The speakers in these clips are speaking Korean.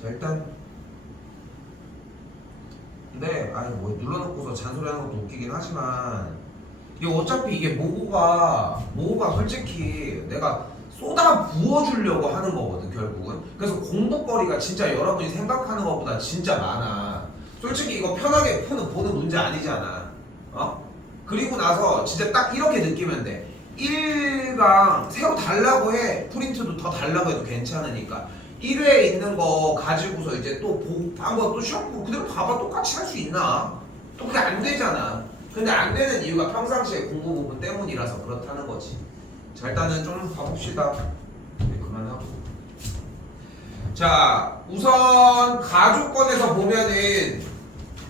자 일단 근데 아니 뭐 눌러놓고서 잔소리하는 것도 웃기긴 하지만 이게 어차피 이게 모고가 솔직히 내가 쏟아 부어주려고 하는 거거든 결국은. 그래서 공부거리가 진짜 여러분이 생각하는 것보다 진짜 많아. 솔직히 이거 편하게 보는 문제 아니잖아. 그리고 나서 진짜 딱 이렇게 느끼면 돼. 1강 새로 달라고 해. 프린트도 더 달라고 해도 괜찮으니까 1회에 있는 거 가지고서 이제 또 한번 또 시험 보고 그대로 봐봐. 똑같이 할 수 있나? 또 그게 안 되잖아. 근데 안 되는 이유가 평상시에 공부 부분 때문이라서 그렇다는 거지. 자 일단은 좀 봐봅시다. 네, 그만하고. 자 우선 가족권에서 보면은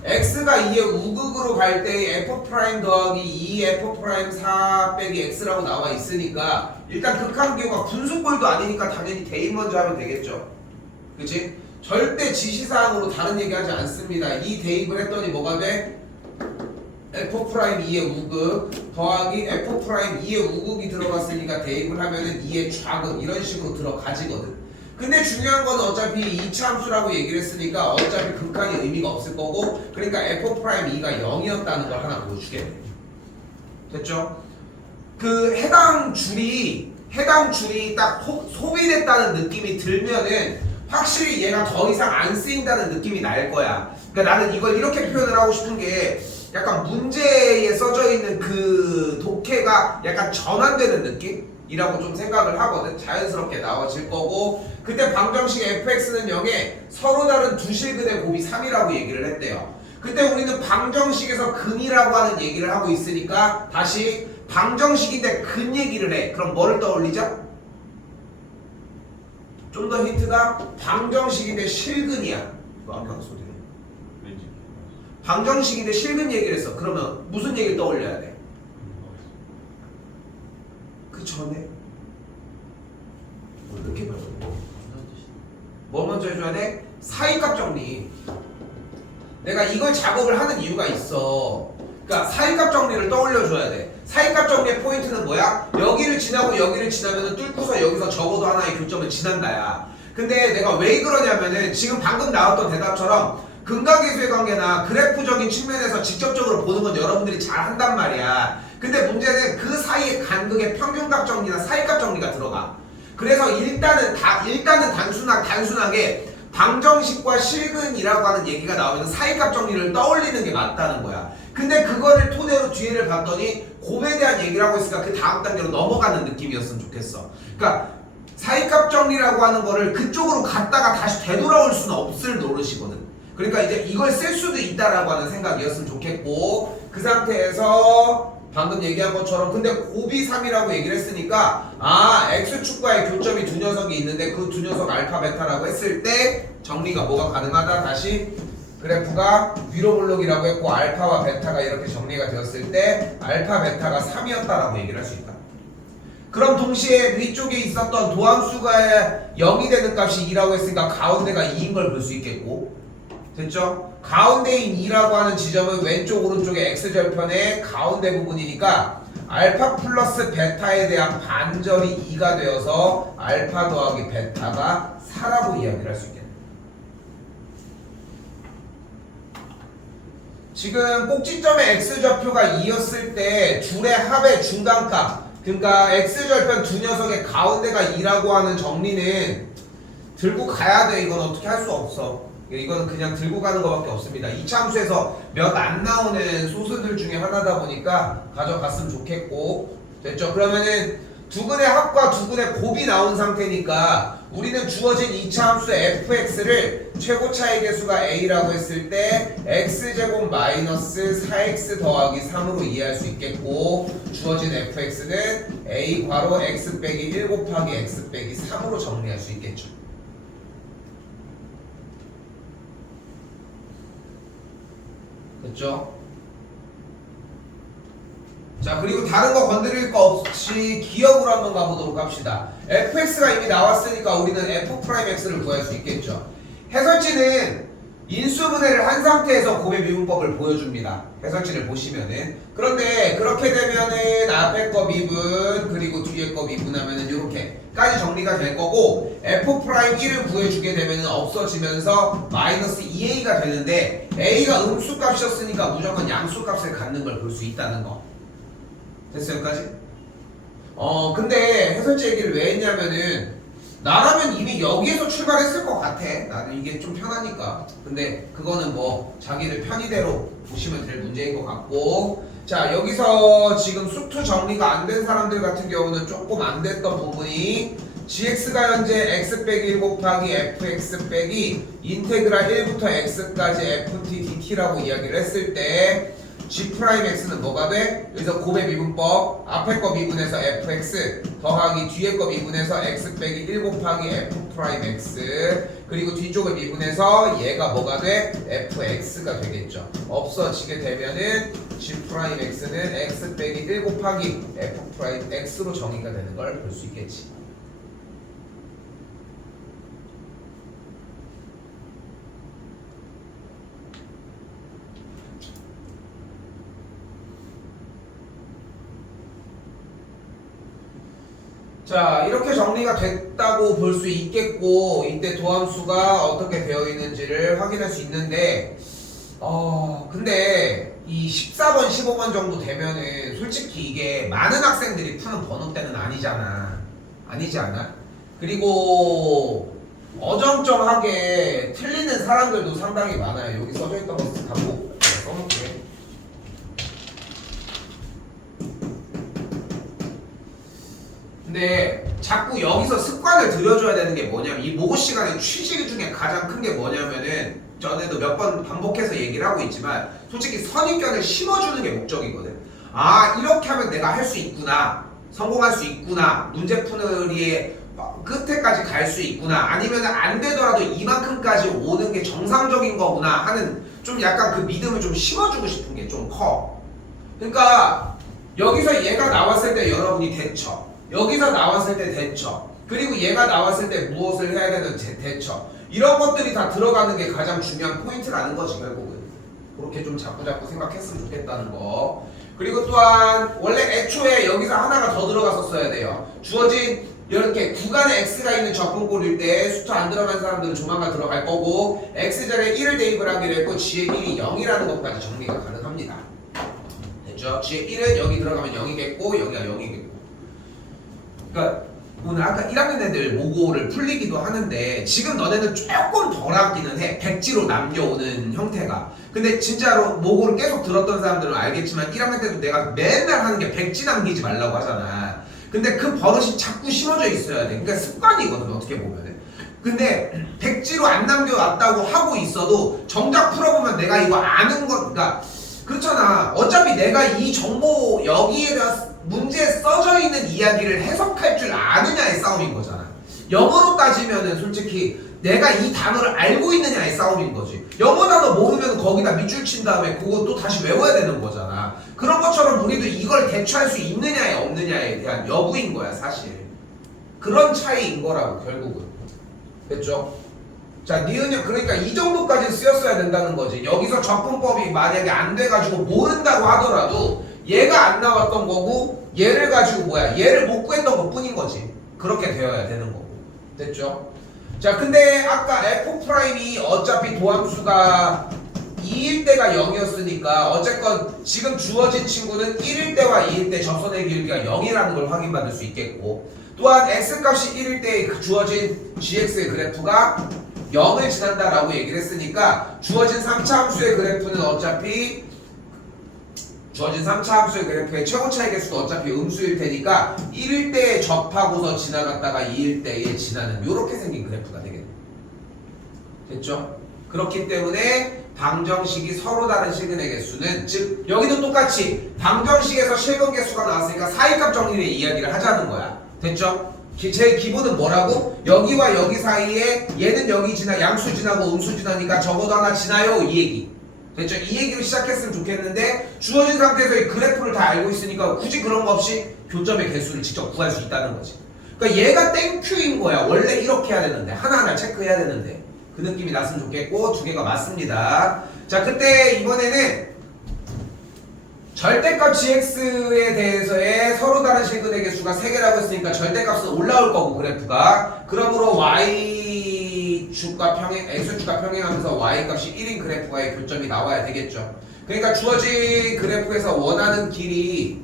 x가 2의 우극으로 갈 때 f 프라임 더하기 2 f 프라임 4 빼기 x라고 나와 있으니까 일단 극한기호가 분수꼴도 아니니까 당연히 대입 먼저 하면 되겠죠. 그치? 절대 지시사항으로 다른 얘기하지 않습니다. 이 대입을 했더니 뭐가 돼? f 프라임 2의 우극 더하기 f 프라임 2의 우극이 들어갔으니까 대입을 하면은 2의 좌극 이런 식으로 들어가지거든. 근데 중요한 건 어차피 이차함수라고 얘기를 했으니까 어차피 극한이 의미가 없을 거고 그러니까 f 프라임 2가 0이었다는 걸 하나 보여주게 돼. 됐죠? 그 해당 줄이 딱 소비됐다는 느낌이 들면은 확실히 얘가 더 이상 안 쓰인다는 느낌이 날 거야. 그러니까 나는 이걸 이렇게 표현을 하고 싶은 게 약간 문제에 써져 있는 그 독해가 약간 전환되는 느낌이라고 좀 생각을 하거든. 자연스럽게 나와질 거고 그때 방정식 fx는 0에 서로 다른 두 실근의 곱이 3이라고 얘기를 했대요. 그때 우리는 방정식에서 근이라고 하는 얘기를 하고 있으니까 다시 방정식인데 근 얘기를 해. 그럼 뭐를 떠올리죠? 좀 더 힌트가 방정식인데 실근이야. 뭐 아까 소리. 방정식인데 실근 얘기를 했어. 그러면 무슨 얘기를 떠올려야 돼? 그 전에 뭐 이렇게 봐야 돼? 뭘 먼저 해줘야 돼? 사이값 정리. 내가 이걸 작업을 하는 이유가 있어. 그러니까 사이값 정리를 떠올려줘야 돼. 사이값 정리의 포인트는 뭐야? 여기를 지나고 여기를 지나면 뚫고서 여기서 적어도 하나의 교점을 지난다야. 근데 내가 왜 그러냐면은 지금 방금 나왔던 대답처럼 근각계수의 관계나 그래프적인 측면에서 직접적으로 보는 건 여러분들이 잘 한단 말이야. 근데 문제는 그 사이에 간극의 평균값 정리나 사이값 정리가 들어가. 그래서 일단은 단순하게 방정식과 실근이라고 하는 얘기가 나오면 사이값 정리를 떠올리는 게 맞다는 거야. 근데 그거를 토대로 뒤에를 봤더니 곱에 대한 얘기를 하고 있으니까 그 다음 단계로 넘어가는 느낌이었으면 좋겠어. 그러니까 사이값 정리라고 하는 거를 그쪽으로 갔다가 다시 되돌아올 수는 없을 노릇이거든. 그러니까 이제 이걸 쓸 수도 있다라고 하는 생각이었으면 좋겠고 그 상태에서 방금 얘기한 것처럼 근데 곱이 3이라고 얘기를 했으니까 x축과의 교점이 두 녀석이 있는데 그 두 녀석 알파 베타라고 했을 때 정리가 뭐가 가능하다? 다시 그래프가 위로 볼록이라고 했고 알파와 베타가 이렇게 정리가 되었을 때 알파 베타가 3이었다라고 얘기를 할 수 있다. 그럼 동시에 위쪽에 있었던 도함수가 0이 되는 값이 2라고 했으니까 가운데가 2인 걸 볼 수 있겠고 됐죠? 가운데인 2라고 하는 지점은 왼쪽 오른쪽의 x절편의 가운데 부분이니까 알파 플러스 베타에 대한 반절이 2가 되어서 알파 더하기 베타가 4라고 이야기를 할 수 있겠네. 지금 꼭지점의 x좌표가 2였을 때 줄의 합의 중간값 그러니까 x절편 두 녀석의 가운데가 2라고 하는 정리는 들고 가야 돼. 이건 어떻게 할 수 없어. 이거는 그냥 들고 가는 것밖에 없습니다. 이차함수에서 몇 안 나오는 소수들 중에 하나다 보니까 가져갔으면 좋겠고 됐죠? 그러면은 두근의 합과 두근의 곱이 나온 상태니까 우리는 주어진 이차함수 fx를 최고차의 개수가 a라고 했을 때 x제곱 마이너스 4x 더하기 3으로 이해할 수 있겠고 주어진 fx는 a 괄호 x 빼기 1 곱하기 x 빼기 3으로 정리할 수 있겠죠. 됐죠? 자 그리고 다른 거 건드릴 거 없이 기억으로 한번 가보도록 합시다. fx가 이미 나왔으니까 우리는 f'x를 구할 수 있겠죠. 해설지는 인수분해를 한 상태에서 곱의 미분법을 보여줍니다. 해설지를 보시면은. 그런데 그렇게 되면은 앞에 거 미분 그리고 뒤에 거 미분하면은 이렇게 까지 정리가 될 거고 f'1을 구해주게 되면 없어지면서 마이너스 2a가 되는데 a가 음수값이었으니까 무조건 양수값을 갖는 걸 볼 수 있다는 거. 됐어요 여기까지? 근데 해설지 얘기를 왜 했냐면은 나라면 이미 여기에서 출발했을 것 같아. 나는 이게 좀 편하니까. 근데 그거는 뭐 자기들 편의대로 보시면 될 문제인 것 같고, 자 여기서 지금 수투 정리가 안 된 사람들 같은 경우는 조금 안 됐던 부분이 gx가 현재 x 빼기 1 곱하기 fx 빼기 인테그랄 1부터 x까지 ft dt라고 이야기를 했을 때 g'x는 뭐가 돼? 여기서 곱의 미분법 앞에 거 미분해서 fx 더하기 뒤에 거 미분해서 x 빼기 1 곱하기 f'x 그리고 뒤쪽을 미분해서 얘가 뭐가 돼? fx가 되겠죠. 없어지게 되면은 g'x는 x 빼기 1 곱하기 f'x로 정의가 되는 걸 볼 수 있겠지. 자 이렇게 정리가 됐다고 볼 수 있겠고 이때 도함수가 어떻게 되어 있는지를 확인할 수 있는데 근데 이 14번 15번 정도 되면은 솔직히 이게 많은 학생들이 푸는 번호대는 아니지 않아? 그리고 어정쩡하게 틀리는 사람들도 상당히 많아요. 여기 써져 있던 거 갖고 써놓을게. 근데 자꾸 여기서 습관을 들여줘야 되는 게 뭐냐면 이 모고 시간의 취지 중에 가장 큰 게 뭐냐면은 전에도 몇 번 반복해서 얘기를 하고 있지만 솔직히 선입견을 심어주는 게 목적이거든. 아 이렇게 하면 내가 할 수 있구나, 성공할 수 있구나, 문제 푸느리의 끝에까지 갈 수 있구나, 아니면 안 되더라도 이만큼까지 오는 게 정상적인 거구나 하는 좀 약간 그 믿음을 좀 심어주고 싶은 게 좀 커. 그러니까 여기서 얘가 나왔을 때 여러분이 대처, 여기서 나왔을 때 대처, 그리고 얘가 나왔을 때 무엇을 해야 되는 대처, 이런 것들이 다 들어가는 게 가장 중요한 포인트라는 거지 결국은. 그렇게 좀 자꾸 생각했으면 좋겠다는 거. 그리고 또한 원래 애초에 여기서 하나가 더 들어갔었어야 돼요. 주어진 이렇게 구간에 x가 있는 적분꼴일 때 수투 안 들어간 사람들은 조만간 들어갈 거고 x절에 1을 대입을 하기로 했고 g의 1이 0이라는 것까지 정리가 가능합니다. 됐죠? g의 1은 여기 들어가면 0이겠고 여기가 0이겠고. 그러니까 오늘 아까 1학년 애들 모고를 풀리기도 하는데 지금 너네는 조금 덜 하기는 해. 백지로 남겨오는 형태가. 근데 진짜로 모고를 계속 들었던 사람들은 알겠지만 1학년 때도 내가 맨날 하는 게 백지 남기지 말라고 하잖아. 근데 그 버릇이 자꾸 심어져 있어야 돼. 그러니까 습관이거든 어떻게 보면은. 근데 백지로 안 남겨왔다고 하고 있어도 정작 풀어보면 내가 이거 아는 거, 그러니까 그렇잖아. 어차피 내가 이 정보 여기에다 문제에 써져 있는 이야기를 해석할 줄 아느냐의 싸움인 거잖아. 영어로 따지면은 솔직히 내가 이 단어를 알고 있느냐의 싸움인 거지. 영어 단어 모르면 거기다 밑줄 친 다음에 그거 또 다시 외워야 되는 거잖아. 그런 것처럼 우리도 이걸 대처할 수 있느냐에 없느냐에 대한 여부인 거야 사실. 그런 차이인 거라고 결국은. 됐죠? 자, 니은이 그러니까 이 정도까지 쓰였어야 된다는 거지. 여기서 적분법이 만약에 안 돼가지고 모른다고 하더라도 얘가 안 나왔던 거고 얘를 가지고 얘를 못 구했던 것 뿐인 거지. 그렇게 되어야 되는 거고. 됐죠? 자, 근데 아까 f'이 어차피 도함수가 2일 때가 0이었으니까 어쨌건 지금 주어진 친구는 1일 때와 2일 때 접선의 길이가 0이라는 걸 확인받을 수 있겠고, 또한 x값이 1일 때 주어진 gx의 그래프가 0을 지난다라고 얘기를 했으니까 주어진 3차 함수의 그래프는 어차피 주어진 3차 함수의 그래프의 최고 차이 개수도 어차피 음수일 테니까 1일 때에 접하고서 지나갔다가 2일 때에 지나는 이렇게 생긴 그래프가 되겠네. 됐죠? 그렇기 때문에 방정식이 서로 다른 실근의 개수는, 즉 여기도 똑같이 방정식에서 실근 개수가 나왔으니까 사이값 정리의 이야기를 하자는 거야. 됐죠? 제 기본은 뭐라고? 여기와 여기 사이에 얘는 여기 양수 지나고 음수 지나니까 적어도 하나 지나요, 이 얘기. 됐죠? 이 얘기로 시작했으면 좋겠는데 주어진 상태에서 이 그래프를 다 알고 있으니까 굳이 그런 거 없이 교점의 개수를 직접 구할 수 있다는 거지. 그러니까 얘가 땡큐인 거야. 원래 이렇게 해야 되는데 하나하나 체크해야 되는데 그 느낌이 났으면 좋겠고 두 개가 맞습니다. 자, 그때 이번에는 절대값 gx에 대해서의 서로 다른 실근의 개수가 3개라고 했으니까 절대값은 올라올 거고 그래프가 그러므로 y축과 평행, x축과 평행하면서 y값이 1인 그래프와의 교점이 나와야 되겠죠. 그러니까 주어진 그래프에서 원하는 길이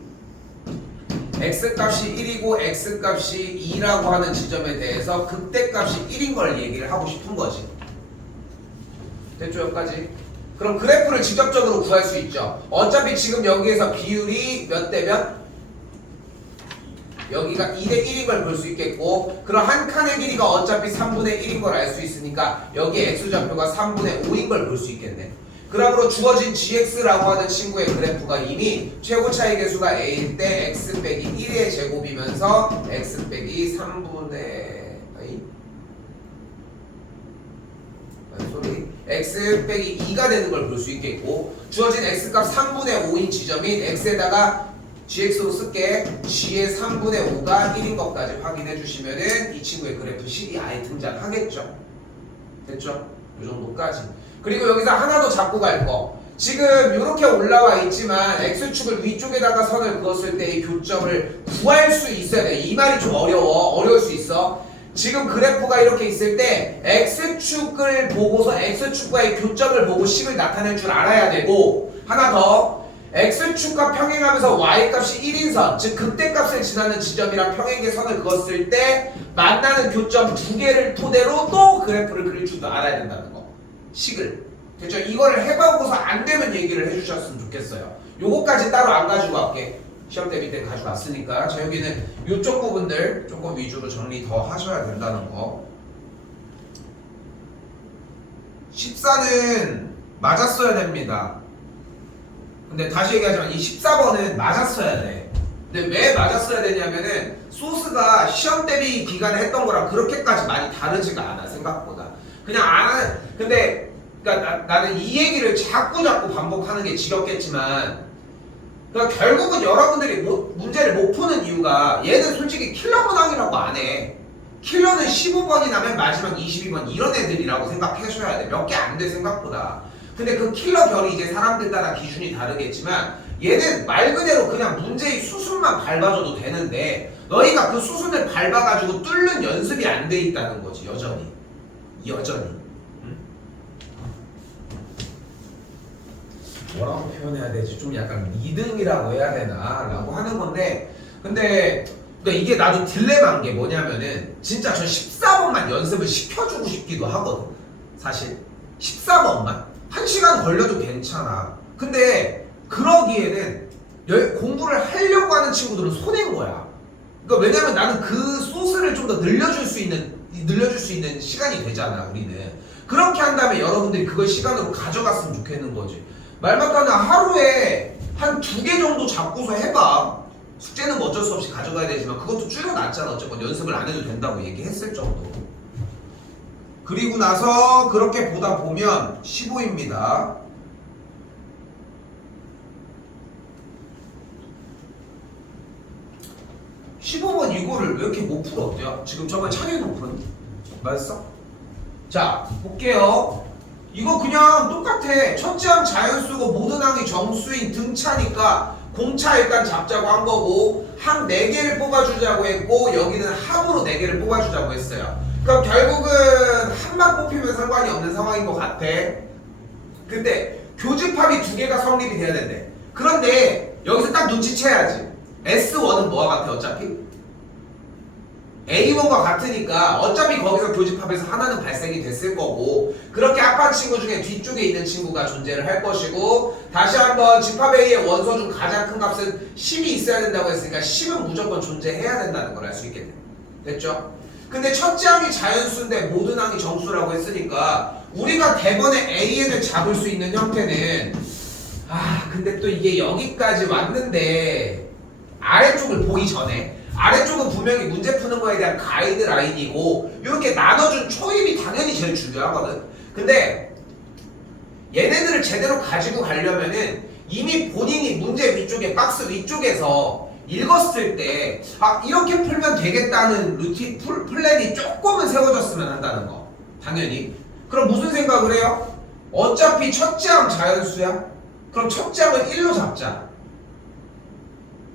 x값이 1이고 x값이 2라고 하는 지점에 대해서 극대값이 1인 걸 얘기를 하고 싶은 거지. 됐죠? 여기까지? 그럼 그래프를 직접적으로 구할 수 있죠. 어차피 지금 여기에서 비율이 몇 대면? 여기가 2대 1인 걸 볼 수 있겠고 그럼 한 칸의 길이가 어차피 3분의 1인 걸 알 수 있으니까 여기 x좌표가 3분의 5인 걸 볼 수 있겠네. 그러므로 주어진 gx라고 하는 친구의 그래프가 이미 최고 차이 개수가 a일 때 x 빼기 1의 제곱이면서 x 빼기 3분의 x 빼기 2가 되는 걸 볼 수 있겠고 주어진 x값 3분의 5인 지점인 x에다가 gx로 쓸게 g의 3분의 5가 1인 것까지 확인해 주시면은 이 친구의 그래프 식이 아예 등장하겠죠. 됐죠? 이 정도까지. 그리고 여기서 하나 더 잡고 갈 거. 지금 이렇게 올라와 있지만 x축을 위쪽에다가 선을 그었을 때 이 교점을 구할 수 있어야 돼. 이 말이 좀 어려울 수 있어. 지금 그래프가 이렇게 있을 때 x축을 보고서 x축과의 교점을 보고 식을 나타낼 줄 알아야 되고 하나 더 x축과 평행하면서 y값이 1인 선 즉 극대값을 지나는 지점이랑 평행의 선을 그었을 때 만나는 교점 2개를 토대로 또 그래프를 그릴 줄도 알아야 된다는 거 식을 됐죠? 이거를 해보고서 안 되면 얘기를 해주셨으면 좋겠어요. 요거까지 따로 안 가지고 갈게. 시험 대비 때 가져왔으니까 자 여기는 이쪽 부분들 조금 위주로 정리 더 하셔야 된다는 거. 14는 맞았어야 됩니다. 근데 다시 얘기하지만 이 14번은 맞았어야 돼. 근데 왜 맞았어야 되냐면은 소스가 시험 대비 기간에 했던 거랑 그렇게까지 많이 다르지가 않아 생각보다. 그냥 안 하는 근데 그러니까 나는 이 얘기를 자꾸 반복하는 게 지겹겠지만 그러니까 결국은 여러분들이 문제를 못 푸는 이유가 얘는 솔직히 킬러 문항이라고 안 해. 킬러는 15번이 나면 마지막 22번 이런 애들이라고 생각하셔야 돼. 몇 개 안 돼 생각보다. 근데 그 킬러 결이 이제 사람들 따라 기준이 다르겠지만 얘는 말 그대로 그냥 문제의 수순만 밟아줘도 되는데 너희가 그 수순을 밟아가지고 뚫는 연습이 안 돼 있다는 거지. 여전히. 뭐라고 표현해야 되지? 좀 약간 리듬이라고 해야 되나? 라고 하는 건데 근데 그러니까 이게 나도 딜레마인 게 뭐냐면은 진짜 저 14번만 연습을 시켜주고 싶기도 하거든. 사실 14번만 1시간 걸려도 괜찮아. 근데 그러기에는 공부를 하려고 하는 친구들은 손해인 거야. 그러니까 왜냐면 나는 그 소스를 좀 더 늘려줄 수 있는 시간이 되잖아. 우리는 그렇게 한 다음에 여러분들이 그걸 시간으로 가져갔으면 좋겠는 거지. 말 맞다는 하루에 한 2개 정도 잡고서 해봐. 숙제는 뭐 어쩔 수 없이 가져가야 되지만 그것도 줄여놨잖아. 어쨌건 연습을 안 해도 된다고 얘기했을 정도. 그리고 나서 그렇게 보다 보면 15입니다. (15번) 이거를 왜 이렇게 못 풀었대요? 지금 저번 창의도 풀었니? 맞았어? 자 볼게요. 이거 그냥 똑같아. 첫째 항 자연수고 모든 항이 정수인 등차니까 공차 일단 잡자고 한 거고 항 4개를 뽑아주자고 했고 여기는 함으로 4개를 뽑아주자고 했어요. 그럼 결국은 함만 뽑히면 상관이 없는 상황인 것 같아. 근데 교집합이 2개가 성립이 돼야 된대. 그런데 여기서 딱 눈치채야지. S1은 뭐와 같아 어차피? A1과 같으니까 어차피 거기서 교집합에서 하나는 발생이 됐을 거고 그렇게 합한 친구 중에 뒤쪽에 있는 친구가 존재를 할 것이고 다시 한번 집합 A의 원소 중 가장 큰 값은 10이 있어야 된다고 했으니까 10은 무조건 존재해야 된다는 걸 알 수 있겠네. 됐죠? 근데 첫째 항이 자연수인데 모든 항이 정수라고 했으니까 우리가 대번에 AN을 잡을 수 있는 형태는 근데 또 이게 여기까지 왔는데 아래쪽을 보기 전에 아래쪽은 분명히 문제 푸는 거에 대한 가이드라인이고 이렇게 나눠준 초입이 당연히 제일 중요하거든. 근데 얘네들을 제대로 가지고 가려면은 이미 본인이 문제 위쪽에 박스 위쪽에서 읽었을 때 이렇게 풀면 되겠다는 루틴 플랜이 조금은 세워졌으면 한다는 거. 당연히. 그럼 무슨 생각을 해요? 어차피 첫째 항 자연수야? 그럼 첫째 항을 1로 잡자.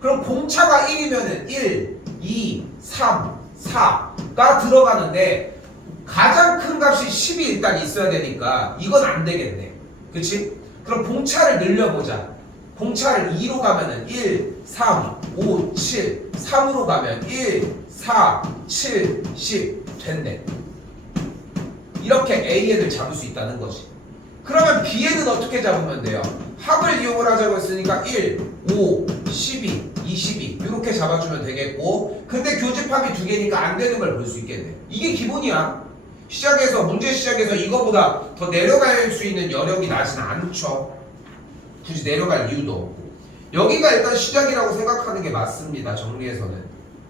그럼 공차가 1이면은 1, 2, 3, 4가 들어가는데 가장 큰 값이 10이 일단 있어야 되니까 이건 안 되겠네. 그치? 그럼 공차를 늘려보자. 공차를 2로 가면은 1, 3, 5, 7, 3으로 가면 1, 4, 7, 10 된대. 이렇게 AN을 잡을 수 있다는 거지. 그러면 BN은 어떻게 잡으면 돼요? 합을 이용을 하자고 했으니까 1, 5, 12, 22 이렇게 잡아주면 되겠고, 근데 교집합이 두 개니까 안 되는 걸 볼 수 있겠네. 이게 기본이야. 시작에서 문제 시작에서 이거보다 더 내려갈 수 있는 여력이 나진 않죠. 굳이 내려갈 이유도 없고. 여기가 일단 시작이라고 생각하는 게 맞습니다. 정리해서는.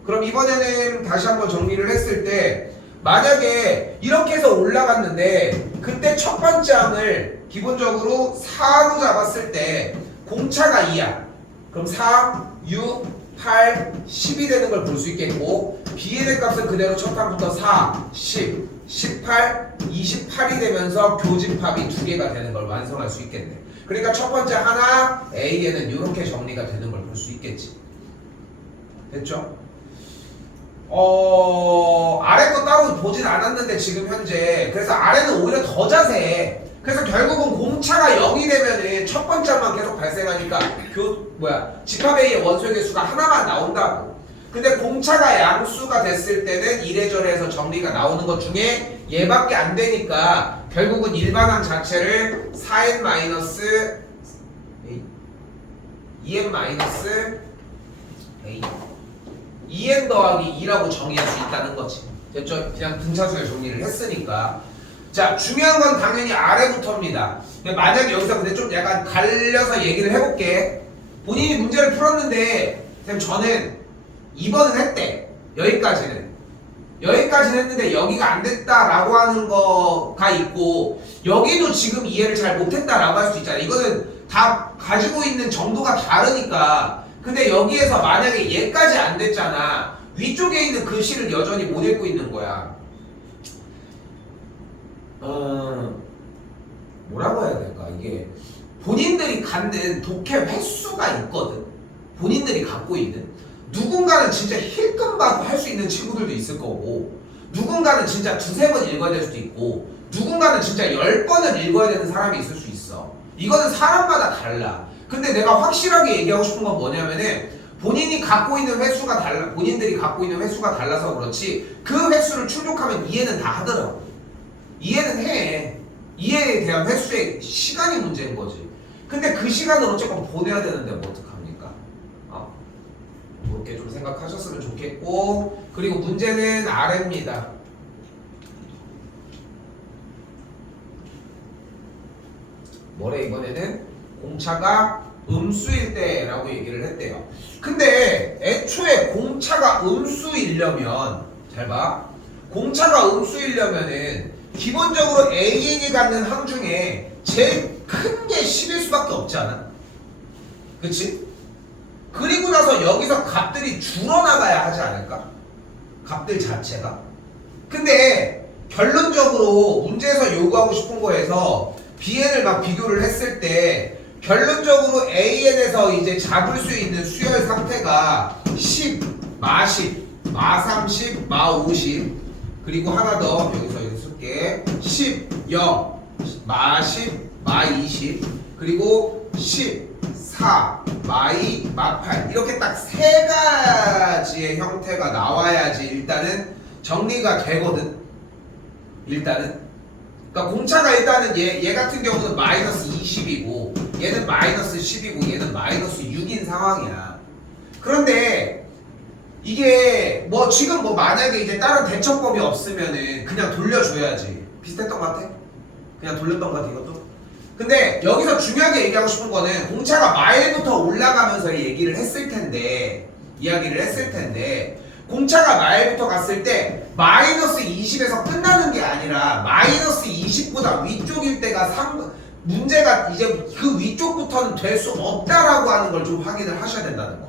그럼 이번에는 다시 한번 정리를 했을 때 만약에 이렇게 해서 올라갔는데 그때 첫 번째 항을 기본적으로 4로 잡았을 때 공차가 2야. 그럼 4, 6, 8, 10이 되는 걸 볼 수 있겠고, BN의 값은 그대로 첫 항부터 4, 10, 18, 28이 되면서 교집합이 두 개가 되는 걸 완성할 수 있겠네. 그러니까 첫 번째 하나 A에는 이렇게 정리가 되는 걸 볼 수 있겠지. 됐죠? 아래 거 따로 보진 않았는데 지금 현재 그래서 아래는 오히려 더 자세해. 그래서 결국은 공차가 0이 되면은 첫 번째만 계속 발생하니까 집합 A의 원소의 개수가 하나만 나온다고. 근데 공차가 양수가 됐을 때는 이래저래 해서 정리가 나오는 것 중에 얘밖에 안 되니까 결국은 일반항 자체를 4n 마이너스 2n 마이너스 A 2n 더하기 2라고 정의할 수 있다는 거지. 됐죠? 그냥 등차수에 정리를 했으니까. 자, 중요한 건 당연히 아래부터입니다. 만약에 여기서 근데 좀 약간 갈려서 얘기를 해볼게. 본인이 문제를 풀었는데 그냥 저는 2번은 했대. 여기까지는 했는데 여기가 안 됐다라고 하는 거가 있고, 여기도 지금 이해를 잘 못했다라고 할 수 있잖아. 이거는 다 가지고 있는 정도가 다르니까. 근데 여기에서 만약에 얘까지 안 됐잖아. 위쪽에 있는 글씨를 여전히 못 읽고 있는 거야. 뭐라고 해야 될까? 이게 본인들이 갖는 독해 횟수가 있거든. 본인들이 갖고 있는. 누군가는 진짜 힐끔 봐도 할 수 있는 친구들도 있을 거고, 누군가는 진짜 두세 번 읽어야 될 수도 있고, 누군가는 진짜 10번을 읽어야 되는 사람이 있을 수 있어. 이거는 사람마다 달라. 근데 내가 확실하게 얘기하고 싶은 건 뭐냐면은 본인들이 갖고 있는 횟수가 달라서 그렇지 그 횟수를 충족하면 이해는 다 하더라고. 이해는 해. 이해에 대한 횟수의 시간이 문제인 거지. 근데 그 시간을 어쨌건 보내야 되는데 뭐 어떡합니까? 그렇게 좀 생각하셨으면 좋겠고, 그리고 문제는 아래입니다. 뭐래 이번에는? 공차가 음수일 때라고 얘기를 했대요. 근데 애초에 공차가 음수이려면 잘 봐. 공차가 음수이려면은 기본적으로 AN이 갖는 항 중에 제일 큰 게 10일 수밖에 없지 않아? 그치? 그리고 나서 여기서 값들이 줄어나가야 하지 않을까? 값들 자체가. 근데 결론적으로 문제에서 요구하고 싶은 거에서 BN을 막 비교를 했을 때 결론적으로 AN에서 이제 잡을 수 있는 수열 상태가 10, 마 10, 마 30, 마 50, 그리고 하나 더 여기서 쓸게. 10, 0, 마 10, 마 20, 그리고 10, 4, 마 2, 마 8 이렇게 딱 세 가지의 형태가 나와야지 일단은 정리가 되거든. 일단은. 그러니까 공차가 일단은 얘 같은 경우는 마이너스 20이고 얘는 마이너스 10이고 얘는 마이너스 6인 상황이야. 그런데 이게 뭐 지금 뭐 만약에 이제 다른 대처법이 없으면은 그냥 돌려줘야지. 비슷했던 것 같아? 그냥 돌렸던 것 같아 이것도? 근데 여기서 중요하게 얘기하고 싶은 거는 공차가 마일부터 올라가면서 이야기를 했을 텐데 공차가 마일부터 갔을 때 마이너스 20에서 끝나는 게 아니라 마이너스 20보다 위쪽일 때가 문제가 이제 그 위쪽부터는 될 수 없다라고 하는 걸 좀 확인을 하셔야 된다는 거.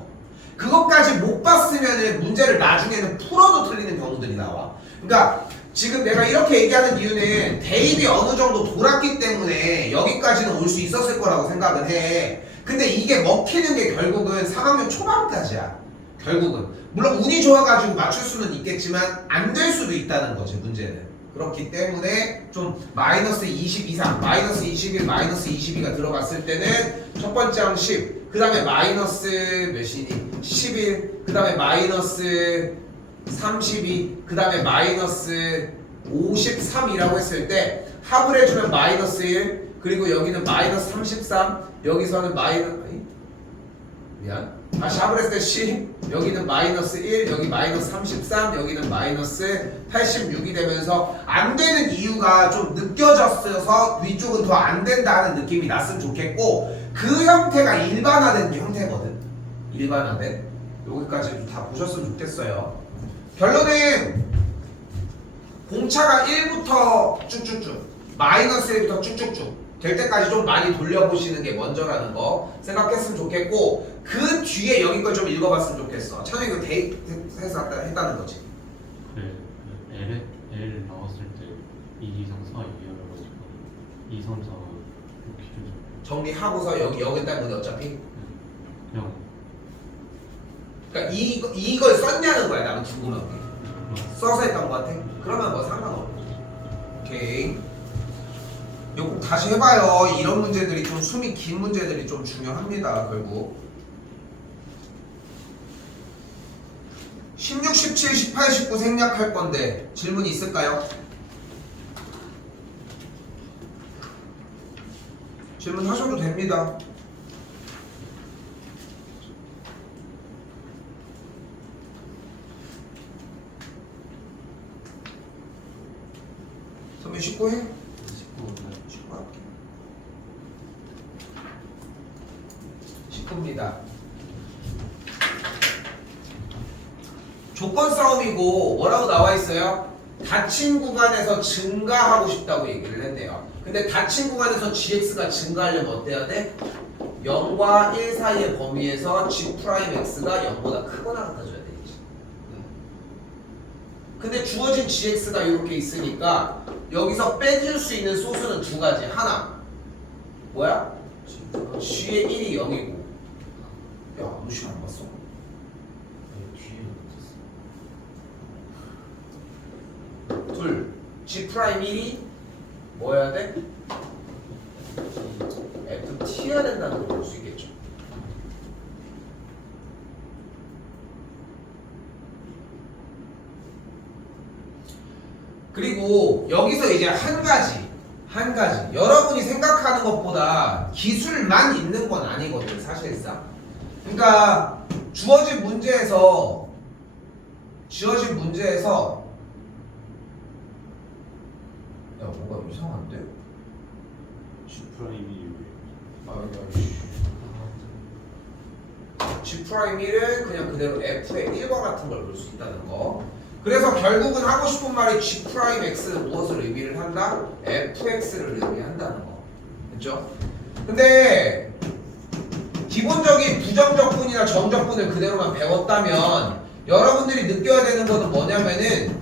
그것까지 못 봤으면은 문제를 나중에는 풀어도 틀리는 경우들이 나와. 그러니까 지금 내가 이렇게 얘기하는 이유는 대입이 어느 정도 돌았기 때문에 여기까지 여기까지는 올 수 있었을 거라고 생각을 해. 근데 이게 먹히는 게 결국은 3학년 초반까지야. 결국은 물론 운이 좋아가지고 맞출 수는 있겠지만 안 될 수도 있다는 거지 문제는. 그렇기 때문에 좀 마이너스 20 이상, 마이너스 21, 마이너스 22가 들어갔을 때는 첫 번째 항 10, 그 다음에 마이너스 몇이니? 11, 그 다음에 마이너스 32, 그 다음에 마이너스 53이라고 했을 때 합을 해주면 마이너스 1, 그리고 여기는 마이너스 33, 여기서는 다시 합을 했을 때 10, 여기는 마이너스 1, 여기 마이너스 33, 여기는 마이너스 86이 되면서 안 되는 이유가 좀 느껴졌어서 위쪽은 더 안 된다는 느낌이 났으면 좋겠고, 그 형태가 일반화된 형태거든. 일반화된. 여기까지 다 보셨으면 좋겠어요. 결론은 공차가 1부터 쭉쭉쭉, 마이너스 1부터 쭉쭉쭉 될 때까지 좀 많이 돌려보시는 게 먼저라는 거 생각했으면 좋겠고, 그 뒤에 여기 걸 좀 읽어봤으면 좋겠어. 찬영이 이거 데이트해서 했다는 거지. 그래, L 나왔을 때 2, 2, 3, 4 이어가지고 2, 3, 4 이렇게 좀 정리하고서 여기 때문에 어차피 그냥 그러니까 이걸 썼냐는 거야. 나는 궁금한 게. 써서 했던 거 같아? 그러면 뭐 상관없어. 오케이. 이거 꼭 다시 해봐요. 이런 문제들이 좀 숨이 긴 문제들이 좀 중요합니다. 결국 16, 17, 18, 19 생략할 건데 질문 있을까요? 질문하셔도 됩니다. 선배 19 해? 19 할게. 19입니다. 조건 싸움이고 뭐라고 나와 있어요? 닫힌 구간에서 증가하고 싶다고 얘기를 했네요. 근데 닫힌 구간에서 gx가 증가하려면 어때야 돼? 0과 1 사이의 범위에서 g'x가 0보다 크거나 같아져야 되겠지. 근데 주어진 gx가 이렇게 있으니까 여기서 빼줄 수 있는 소수는 두 가지. 하나 뭐야? g의 1이 0이고. 야, 너 시간 안 봤어? 둘, G'1이 뭐여야 돼? FT여야 된다는 걸 볼 수 있겠죠. 그리고 여기서 이제 한 가지 여러분이 생각하는 것보다 기술만 있는 건 아니거든 사실상. 그러니까 주어진 문제에서 야, 뭐가 이상한데? G'이 G'1은 그냥 그대로 F의 1과 같은 걸 볼 수 있다는 거. 그래서 결국은 하고 싶은 말이 G'X는 무엇을 의미를 한다? FX를 의미한다는 거. 그렇죠? 근데 기본적인 부정적분이나 정적분을 그대로만 배웠다면 여러분들이 느껴야 되는 것은 뭐냐면은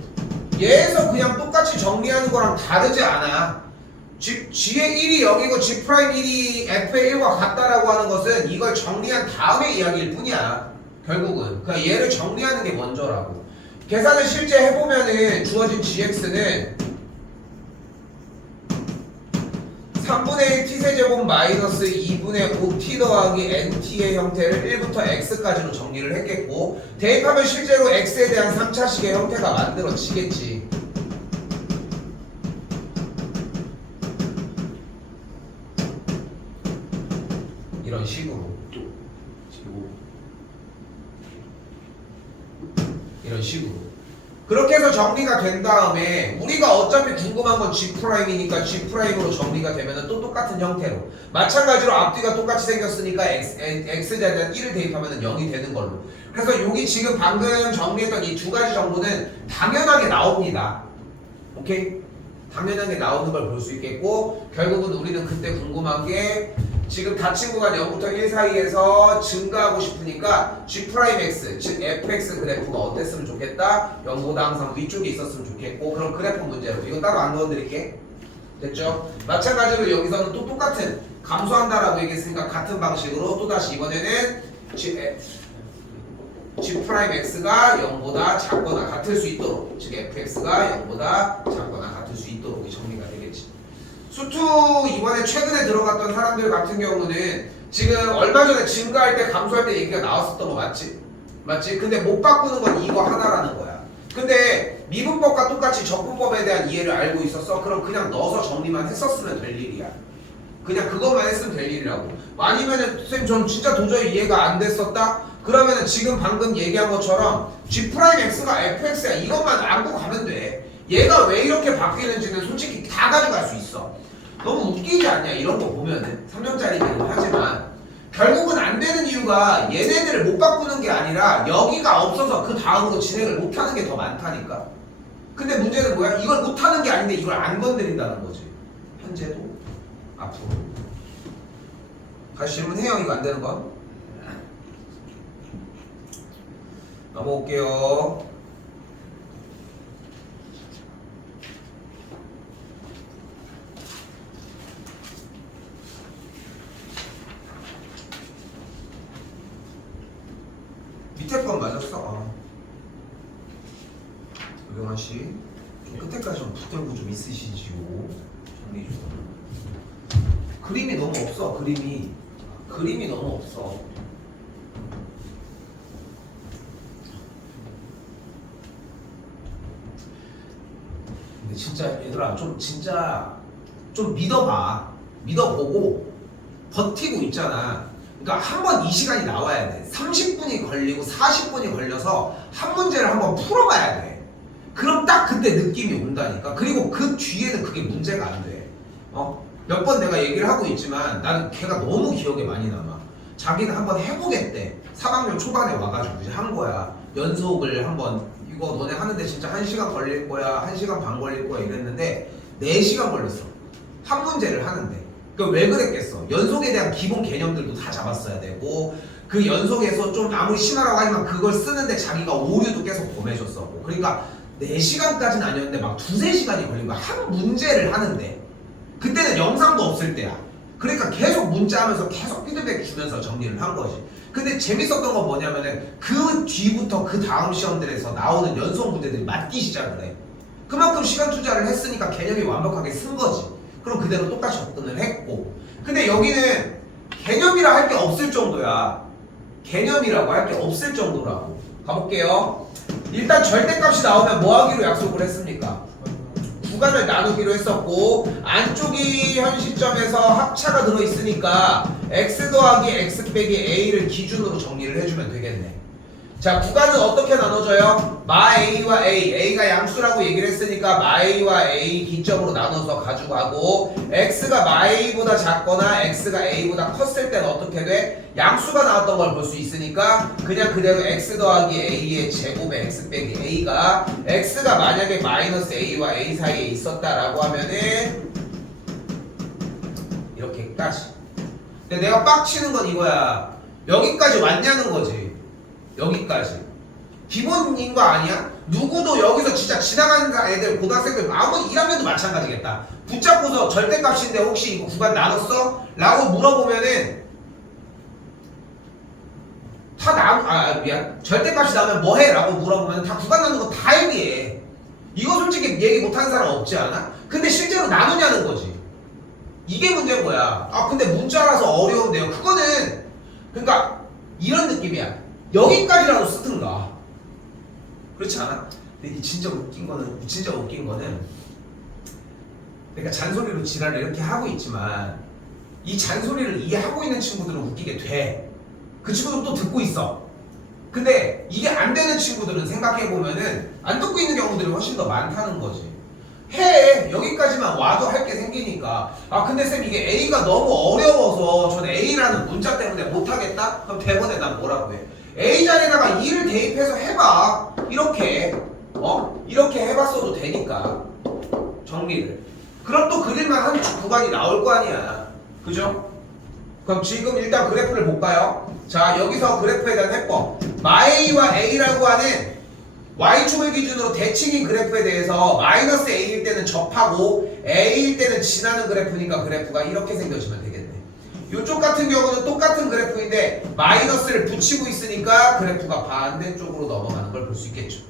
얘에서 그냥 똑같이 정리하는 거랑 다르지 않아. G의 1이 0이고 G'1이 F의 1과 같다라고 하는 것은 이걸 정리한 다음의 이야기일 뿐이야. 결국은. 그러니까 얘를 정리하는 게 먼저라고. 계산을 실제 해보면은 주어진 GX는 3분의 1 t세제곱 마이너스 2분의 5t 더하기 nt의 형태를 1부터 x까지로 정리를 했겠고, 대입하면 실제로 x에 대한 3차식의 형태가 만들어지겠지. 이런 식으로. 이런 식으로. 그렇게 해서 정리가 된 다음에 우리가 어차피 궁금한 건 G'이니까 G'으로 정리가 되면 또 똑같은 형태로 마찬가지로 앞뒤가 똑같이 생겼으니까 X자리에 1을 대입하면 0이 되는 걸로. 그래서 여기 지금 방금 정리했던 이 두 가지 정보는 당연하게 나옵니다. 오케이? 당연하게 나오는 걸 볼 수 있겠고, 결국은 우리는 그때 궁금한 게 지금 닫힌 구간 0부터 1 사이에서 증가하고 싶으니까 G'X, 즉 fx 그래프가 어땠으면 좋겠다? 0보다 항상 위쪽에 있었으면 좋겠고, 그럼 그래프 문제로 이거 따로 안 넣어드릴게. 됐죠? 마찬가지로 여기서는 또 똑같은 감소한다라고 얘기했으니까 같은 방식으로 또다시 이번에는 G'X가 0보다 작거나 같을 수 있도록, 즉 fx가 0보다 작거나 같을 수 있도록 정리가 되겠지. 수투 이번에 최근에 들어갔던 사람들 같은 경우는 지금 얼마 전에 증가할 때 감소할 때 얘기가 나왔었던 거 맞지? 맞지? 근데 못 바꾸는 건 이거 하나라는 거야. 근데 미분법과 똑같이 적분법에 대한 이해를 알고 있었어? 그럼 그냥 넣어서 정리만 했었으면 될 일이야. 그냥 그것만 했으면 될 일이라고. 아니면은 선생님 전 진짜 도저히 이해가 안 됐었다? 그러면은 지금 방금 얘기한 것처럼 G'X가 fx야 이것만 알고 가면 돼. 얘가 왜 이렇게 바뀌는지는 솔직히 다 가져갈 수 있어. 너무 웃기지 않냐 이런 거 보면은 3년짜리긴 하지만 결국은 안 되는 이유가 얘네들을 못 바꾸는 게 아니라 여기가 없어서 그 다음으로 진행을 못 하는 게 더 많다니까. 근데 문제는 뭐야? 이걸 못 하는 게 아닌데 이걸 안 건드린다는 거지. 현재도 앞으로. 다시 질문해요. 이거 안 되는 건? 넘어올게요. 밑에 건 맞았어. 유경환 씨, 좀 끝에까지 좀 붙들고 좀 있으시지요. 정리 좀. 그림이 너무 없어. 그림이 너무 없어. 근데 진짜 얘들아 좀 믿어보고 버티고 있잖아. 그러니까 한 번 이 시간이 나와야 돼. 30분이 걸리고 40분이 걸려서 한 문제를 한번 풀어봐야 돼. 그럼 딱 그때 느낌이 온다니까. 그리고 그 뒤에는 그게 문제가 안 돼. 몇 번 내가 얘기를 하고 있지만 나는 걔가 너무 기억에 많이 남아. 자기는 한번 해보겠대. 3학년 초반에 와가지고 이제 한 거야. 연속을 한번 이거 너네 하는데 진짜 1시간 걸릴 거야 1시간 반 걸릴 거야 이랬는데 4시간 걸렸어. 한 문제를 하는데. 그러니까 왜 그랬겠어. 연속에 대한 기본 개념들도 다 잡았어야 되고 그 연속에서 좀 아무리 심하라고 하지만 그걸 쓰는데 자기가 오류도 계속 범해줬었고 그러니까 4시간까지는 아니었는데 막 2-3시간이 걸린 거야. 한 문제를 하는데 그때는 영상도 없을 때야. 그러니까 계속 문자하면서 계속 피드백 주면서 정리를 한 거지. 근데 재밌었던 건 뭐냐면은 그 뒤부터 그 다음 시험들에서 나오는 연속 문제들이 맞기 시작을 해. 그만큼 시간 투자를 했으니까 개념이 완벽하게 쓴 거지. 그럼 그대로 똑같이 접근을 했고. 근데 여기는 개념이라 할 게 없을 정도야. 개념이라고 할 게 없을 정도라고. 가볼게요. 일단 절대값이 나오면 뭐 하기로 약속을 했습니까? 구간을 나누기로 했었고 안쪽이 현 시점에서 합차가 들어있으니까 x 더하기 x 빼기 a를 기준으로 정리를 해주면 되겠네. 자, 구간은 어떻게 나눠져요? 마 a와 a가 양수라고 얘기를 했으니까 마 a와 a 기점으로 나눠서 가지고 가고 x가 마 a보다 작거나 x가 a보다 컸을 때는 어떻게 돼? 양수가 나왔던 걸 볼 수 있으니까 그냥 그대로 x 더하기 a의 제곱의 x 빼기 a가 x가 만약에 마이너스 a와 a 사이에 있었다라고 하면은 이렇게까지. 근데 내가 빡치는 건 이거야. 여기까지 왔냐는 거지. 여기까지 기본인 거 아니야? 누구도 여기서 진짜 지나가는 애들 고등학생들 아무리 1학년도 마찬가지겠다. 붙잡고서 절대값인데 혹시 이거 구간 나눴어? 라고 물어보면은 미안 절대값이 나오면 뭐해? 라고 물어보면 다 구간 나누는 거 다 얘기해. 이거 솔직히 얘기 못하는 사람 없지 않아? 근데 실제로 나누냐는 거지. 이게 문제인 거야. 근데 문자라서 어려운데요. 그거는 그러니까 이런 느낌이야. 여기까지라도 쓰든가. 그렇지 않아? 근데 이게 진짜 웃긴 거는 그러니까 잔소리로 지랄을 이렇게 하고 있지만 이 잔소리를 이해하고 있는 친구들은 웃기게 돼. 그 친구들은 또 듣고 있어. 근데 이게 안 되는 친구들은 생각해보면은 안 듣고 있는 경우들이 훨씬 더 많다는 거지. 여기까지만 와도 할 게 생기니까. 근데 쌤 이게 A가 너무 어려워서 전 A라는 문자 때문에 못하겠다? 그럼 대본에 난 뭐라고 해? A 자리에다가 2를 대입해서 해봐. 이렇게 해봤어도 되니까. 정리를. 그럼 또 그릴만 한 구간이 나올 거 아니야. 그죠? 그럼 지금 일단 그래프를 볼까요? 자, 여기서 그래프에 대한 해법. 마A와 A라고 하는 y축을 기준으로 대칭인 그래프에 대해서 마이너스 a일 때는 접하고 a일 때는 지나는 그래프니까 그래프가 이렇게 생겨지면 되겠네. 이쪽 같은 경우는 똑같은 그래프인데 마이너스를 붙이고 있으니까 그래프가 반대쪽으로 넘어가는 걸 볼 수 있겠죠.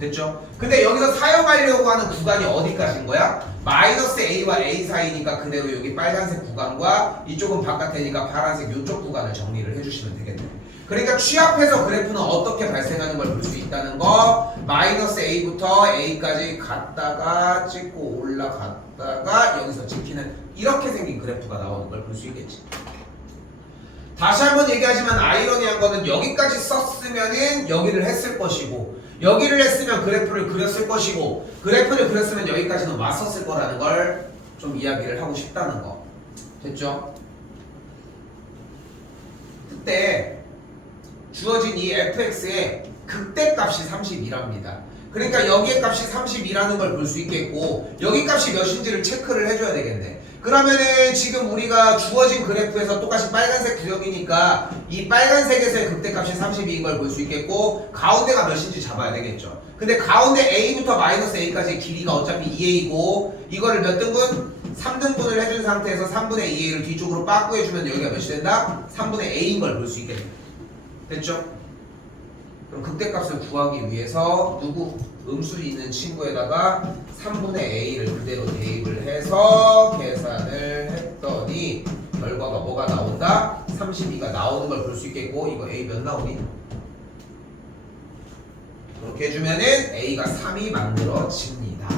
됐죠? 근데 여기서 사용하려고 하는 구간이 어디까지인 거야? 마이너스 a와 a 사이니까 그대로 여기 빨간색 구간과 이쪽은 바깥이니까 파란색 이쪽 구간을 정리를 해주시면 되겠네. 그러니까 취합해서 그래프는 어떻게 발생하는 걸 볼 수 있다는 거. 마이너스 a부터 a까지 갔다가 찍고 올라갔다가 여기서 찍히는 이렇게 생긴 그래프가 나오는 걸 볼 수 있겠지. 다시 한번 얘기하지만 아이러니한 거는 여기까지 썼으면은 여기를 했을 것이고 여기를 했으면 그래프를 그렸을 것이고 그래프를 그렸으면 여기까지는 왔었을 거라는 걸 좀 이야기를 하고 싶다는 거. 됐죠? 그때 주어진 이 fx의 극대값이 32랍니다. 그러니까 여기의 값이 32라는 걸 볼 수 있겠고 여기 값이 몇인지를 체크를 해줘야 되겠네. 그러면은 지금 우리가 주어진 그래프에서 똑같이 빨간색 구역이니까 이 빨간색에서의 극대값이 32인 걸 볼 수 있겠고 가운데가 몇인지 잡아야 되겠죠. 근데 가운데 a부터 마이너스 a까지의 길이가 어차피 2a이고 이거를 몇 등분? 3등분을 해준 상태에서 3분의 2a를 뒤쪽으로 빠꾸해주면 여기가 몇이 된다? 3분의 a인 걸 볼 수 있겠네. 됐죠? 그럼 극대값을 구하기 위해서 누구? 음수 있는 친구에다가 3분의 a를 그대로 대입을 해서 계산을 했더니 결과가 뭐가 나온다? 32가 나오는 걸 볼 수 있겠고 이거 a 몇 나오니? 그렇게 해주면은 a가 3이 만들어집니다.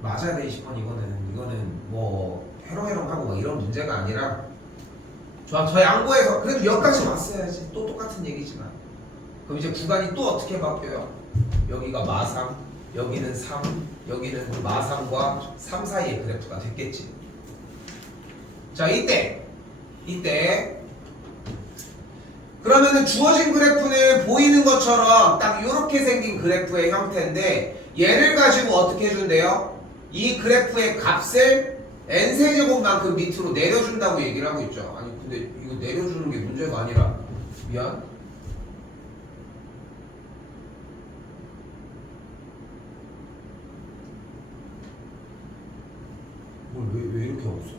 맞아야 돼 20번 이거는 뭐 해롱해롱하고 막 이런 문제가 아니라 저 양보해서 그래도 여기까지 왔어야지. 또 똑같은 얘기지만 그럼 이제 구간이 또 어떻게 바뀌어요? 여기가 마3 여기는 3 여기는 마3과 3 사이의 그래프가 됐겠지. 자 이때 그러면은 주어진 그래프는 보이는 것처럼 딱 이렇게 생긴 그래프의 형태인데 얘를 가지고 어떻게 해준대요? 이 그래프의 값을 n세제곱만큼 밑으로 내려준다고 얘기를 하고 있죠. 아니 근데 이거 내려주는 게 문제가 아니라 미안 왜 이렇게 없어?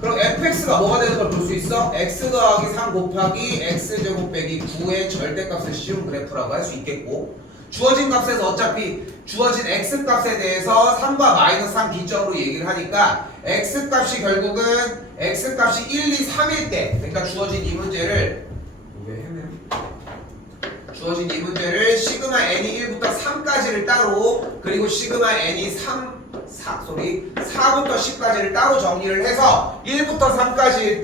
그럼 fx가 뭐가 되는 걸 볼 수 있어? x 더하기 3 곱하기 x제곱 빼기 9의 절대값을 씌운 그래프라고 할 수 있겠고 주어진 값에서 어차피 주어진 x값에 대해서 3과 마이너스 3 기점으로 얘기를 하니까 x값이 결국은 x값이 1, 2, 3일 때 그러니까 주어진 이 문제를 주어진 이 문제를 시그마 n이 1부터 3까지를 따로 그리고 시그마 n이 4부터 10까지를 따로 정리를 해서 1부터 3까지일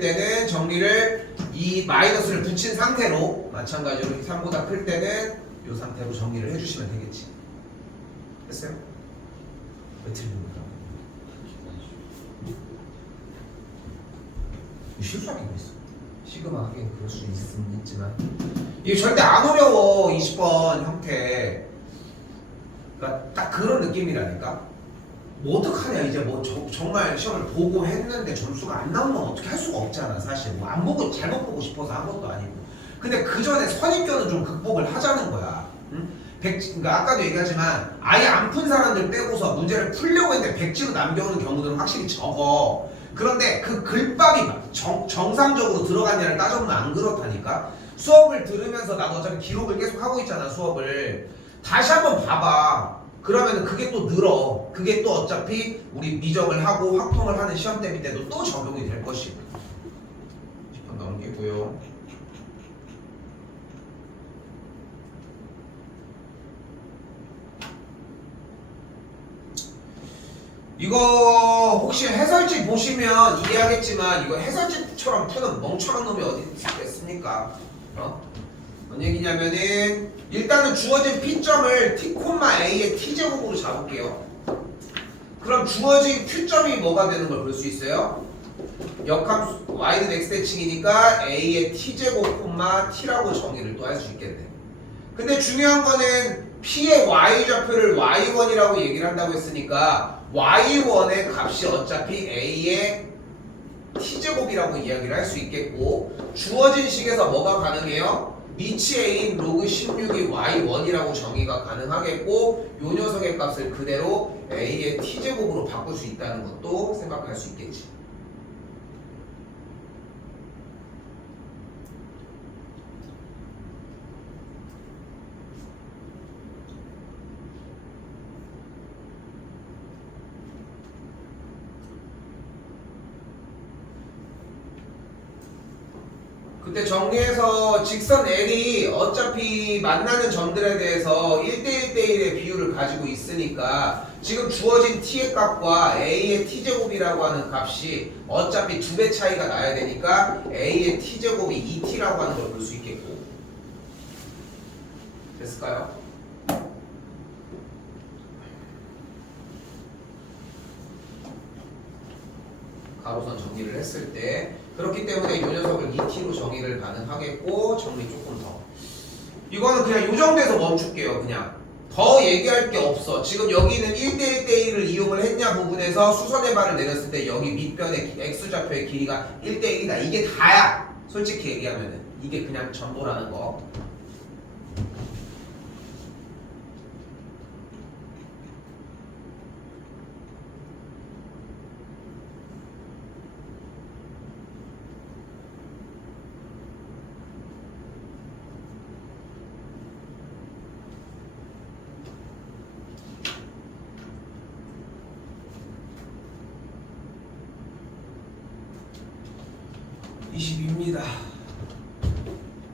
때는 정리를 이 마이너스를 붙인 상태로 마찬가지로 3보다 클 때는 이 상태로 정리를 해주시면 되겠지. 됐어요? 왜 틀립니까? 실수하기도 있어. 시그마 하긴 그럴 수 있지만 이게 절대 안 어려워. 20번 형태. 그러니까 딱 그런 느낌이라니까. 뭐 어떡하냐 이제 뭐 정말 시험을 보고 했는데 점수가 안 나오면 어떻게 할 수가 없잖아 사실. 뭐 안 보고 잘못 보고 싶어서 한 것도 아니고. 근데 그 전에 선입견은 좀 극복을 하자는 거야. 응? 그러니까 아까도 얘기하지만 아예 안 푼 사람들 빼고서 문제를 풀려고 했는데 백지로 남겨오는 경우들은 확실히 적어. 그런데 그 글밥이 정상적으로 들어갔냐를 따져보면 안 그렇다니까. 수업을 들으면서 나도 어차피 기록을 계속 하고 있잖아 수업을. 다시 한번 봐봐. 그러면 그게 또 늘어. 그게 또 어차피 우리 미적을 하고 확통을 하는 시험 대비 때도 또 적용이 될 것이고. 10번 넘기고요. 이거 혹시 해설지 보시면 이해하겠지만 이거 해설지처럼 푸는 멍청한 놈이 어디 있겠습니까? 뭔 얘기냐면은 일단은 주어진 P점을 T, A의 T제곱으로 잡을게요. 그럼 주어진 Q점이 뭐가 되는 걸 볼 수 있어요? 역함수 Y는 X대칭이니까 A의 T제곱, T라고 정의를 또 할 수 있겠네. 근데 중요한 거는 P의 Y좌표를 Y1이라고 얘기를 한다고 했으니까 Y1의 값이 어차피 A의 t제곱이라고 이야기를 할 수 있겠고, 주어진 식에서 뭐가 가능해요? 리치 a인 로그 16이 y1이라고 정의가 가능하겠고, 요 녀석의 값을 그대로 a의 t제곱으로 바꿀 수 있다는 것도 생각할 수 있겠지. 그때 정리해서 직선 L이 어차피 만나는 점들에 대해서 1대1대1의 비율을 가지고 있으니까 지금 주어진 t의 값과 a의 t제곱이라고 하는 값이 어차피 2배 차이가 나야 되니까 a의 t제곱이 2t라고 하는 걸 볼 수 있겠고. 됐을까요? 가로선 정리를 했을 때 그렇기 때문에 이 녀석을 2t로 정의를 가능하겠고, 정리 조금 더. 이거는 그냥 이 정도에서 멈출게요. 그냥 더 얘기할 게 없어. 지금 여기는 1대1대1을 이용을 했냐 부분에서 수선의 발을 내렸을 때 여기 밑변의 x좌표의 길이가 1대1이다. 이게 다야. 솔직히 얘기하면은 이게 그냥 전부라는 거.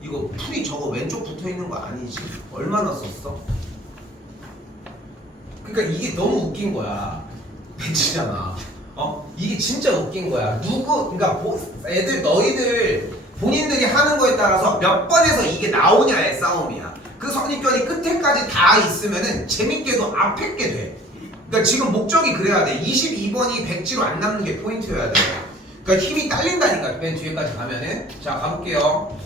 이거 풀이 저거 왼쪽 붙어있는 거 아니지? 얼마나 썼어? 그러니까 이게 너무 웃긴 거야. 벤치잖아. 이게 진짜 웃긴 거야. 그러니까 애들 너희들 본인들이 하는 거에 따라서 몇 번에서 이게 나오냐의 싸움이야. 그 선입견이 끝에까지 다 있으면은 재밌게도 앞에 게 돼. 그러니까 지금 목적이 그래야 돼. 22번이 백지로 안 남는 게 포인트여야 돼. 그러니까 힘이 딸린다니까 맨 뒤에까지 가면은. 자, 가볼게요.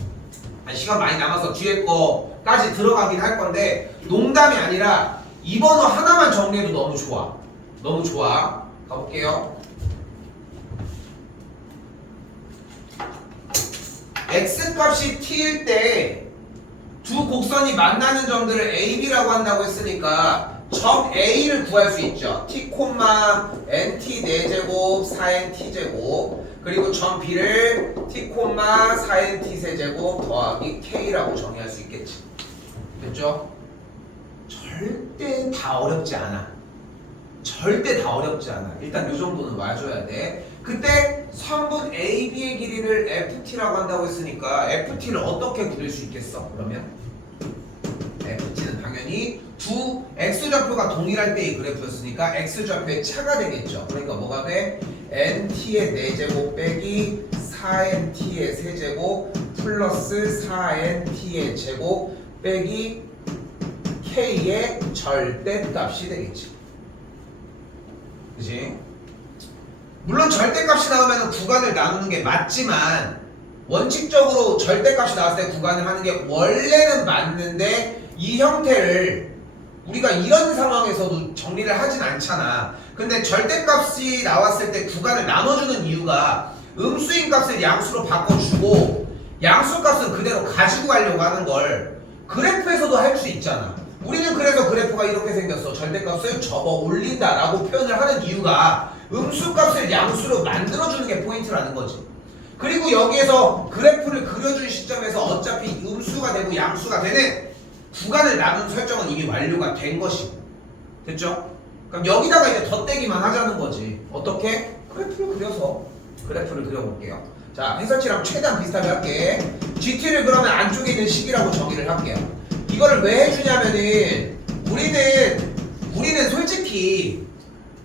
시간 많이 남아서 뒤에 거까지 들어가긴 할 건데 농담이 아니라 이 번호 하나만 정리해도 너무 좋아. 너무 좋아. 가볼게요. x값이 t일 때 두 곡선이 만나는 점들을 a, b라고 한다고 했으니까 점 a를 구할 수 있죠. t, nt 4제곱 4nt 제곱, 그리고 점 b를 t, 4nt 세제곱 더하기 k라고 정의할 수 있겠지. 됐죠? 절대 다 어렵지 않아. 절대 다 어렵지 않아. 일단 이 정도는 와줘야 돼. 그때 선분 AB의 길이를 FT라고 한다고 했으니까 FT를 어떻게 구릴 수 있겠어? 그러면 FT는 당연히 두 X좌표가 동일할 때의 그래프였으니까 X좌표의 차가 되겠죠. 그러니까 뭐가 돼? NT의 4제곱 빼기 4NT의 세제곱 플러스 4NT의 제곱 빼기 K의 절대값이 되겠지. 그치? 물론 절대값이 나오면 구간을 나누는 게 맞지만 원칙적으로 절대값이 나왔을 때 구간을 하는 게 원래는 맞는데 이 형태를 우리가 이런 상황에서도 정리를 하진 않잖아. 근데 절대값이 나왔을 때 구간을 나눠주는 이유가 음수인 값을 양수로 바꿔주고 양수값은 그대로 가지고 가려고 하는 걸 그래프에서도 할 수 있잖아. 우리는 그래서 그래프가 이렇게 생겼어. 절대값을 접어 올린다라고 표현을 하는 이유가 음수값을 양수로 만들어주는 게 포인트라는 거지. 그리고 여기에서 그래프를 그려준 시점에서 어차피 음수가 되고 양수가 되는 구간을 나눈 설정은 이미 완료가 된 것이고. 됐죠? 그럼 여기다가 이제 덧대기만 하자는 거지. 어떻게? 그래프를 그려볼게요. 자, 해설치랑 최대한 비슷하게 할게. GT를 그러면 안쪽에 있는 식이라고 정의를 할게요. 이거를 왜 해주냐면은 우리는 솔직히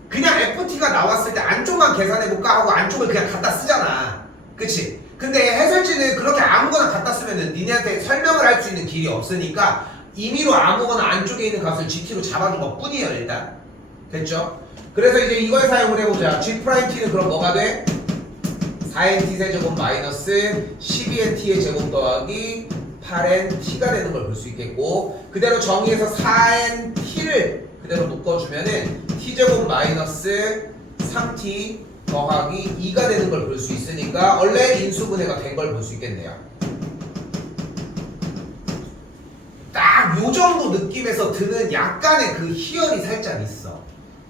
그냥 FT가 나왔을 때 안쪽만 계산해볼까 하고 안쪽을 그냥 갖다 쓰잖아. 그치? 근데 해설지는 그렇게 아무거나 갖다 쓰면은 니네한테 설명을 할 수 있는 길이 없으니까 임의로 아무거나 안쪽에 있는 값을 GT로 잡아준 것 뿐이에요. 일단 됐죠? 그래서 이제 이걸 사용을 해보자. G'T는 그럼 뭐가 돼? 4NT 세제곱 마이너스 12NT의 제곱 더하기 8NT가 되는 걸 볼 수 있겠고, 그대로 정의해서 4NT를 그대로 묶어주면은 T제곱 마이너스 3T 더하기 2가 되는 걸 볼 수 있으니까 원래 인수분해가 된 걸 볼 수 있겠네요. 딱 요 정도 느낌에서 드는 약간의 그 희열이 살짝 있어.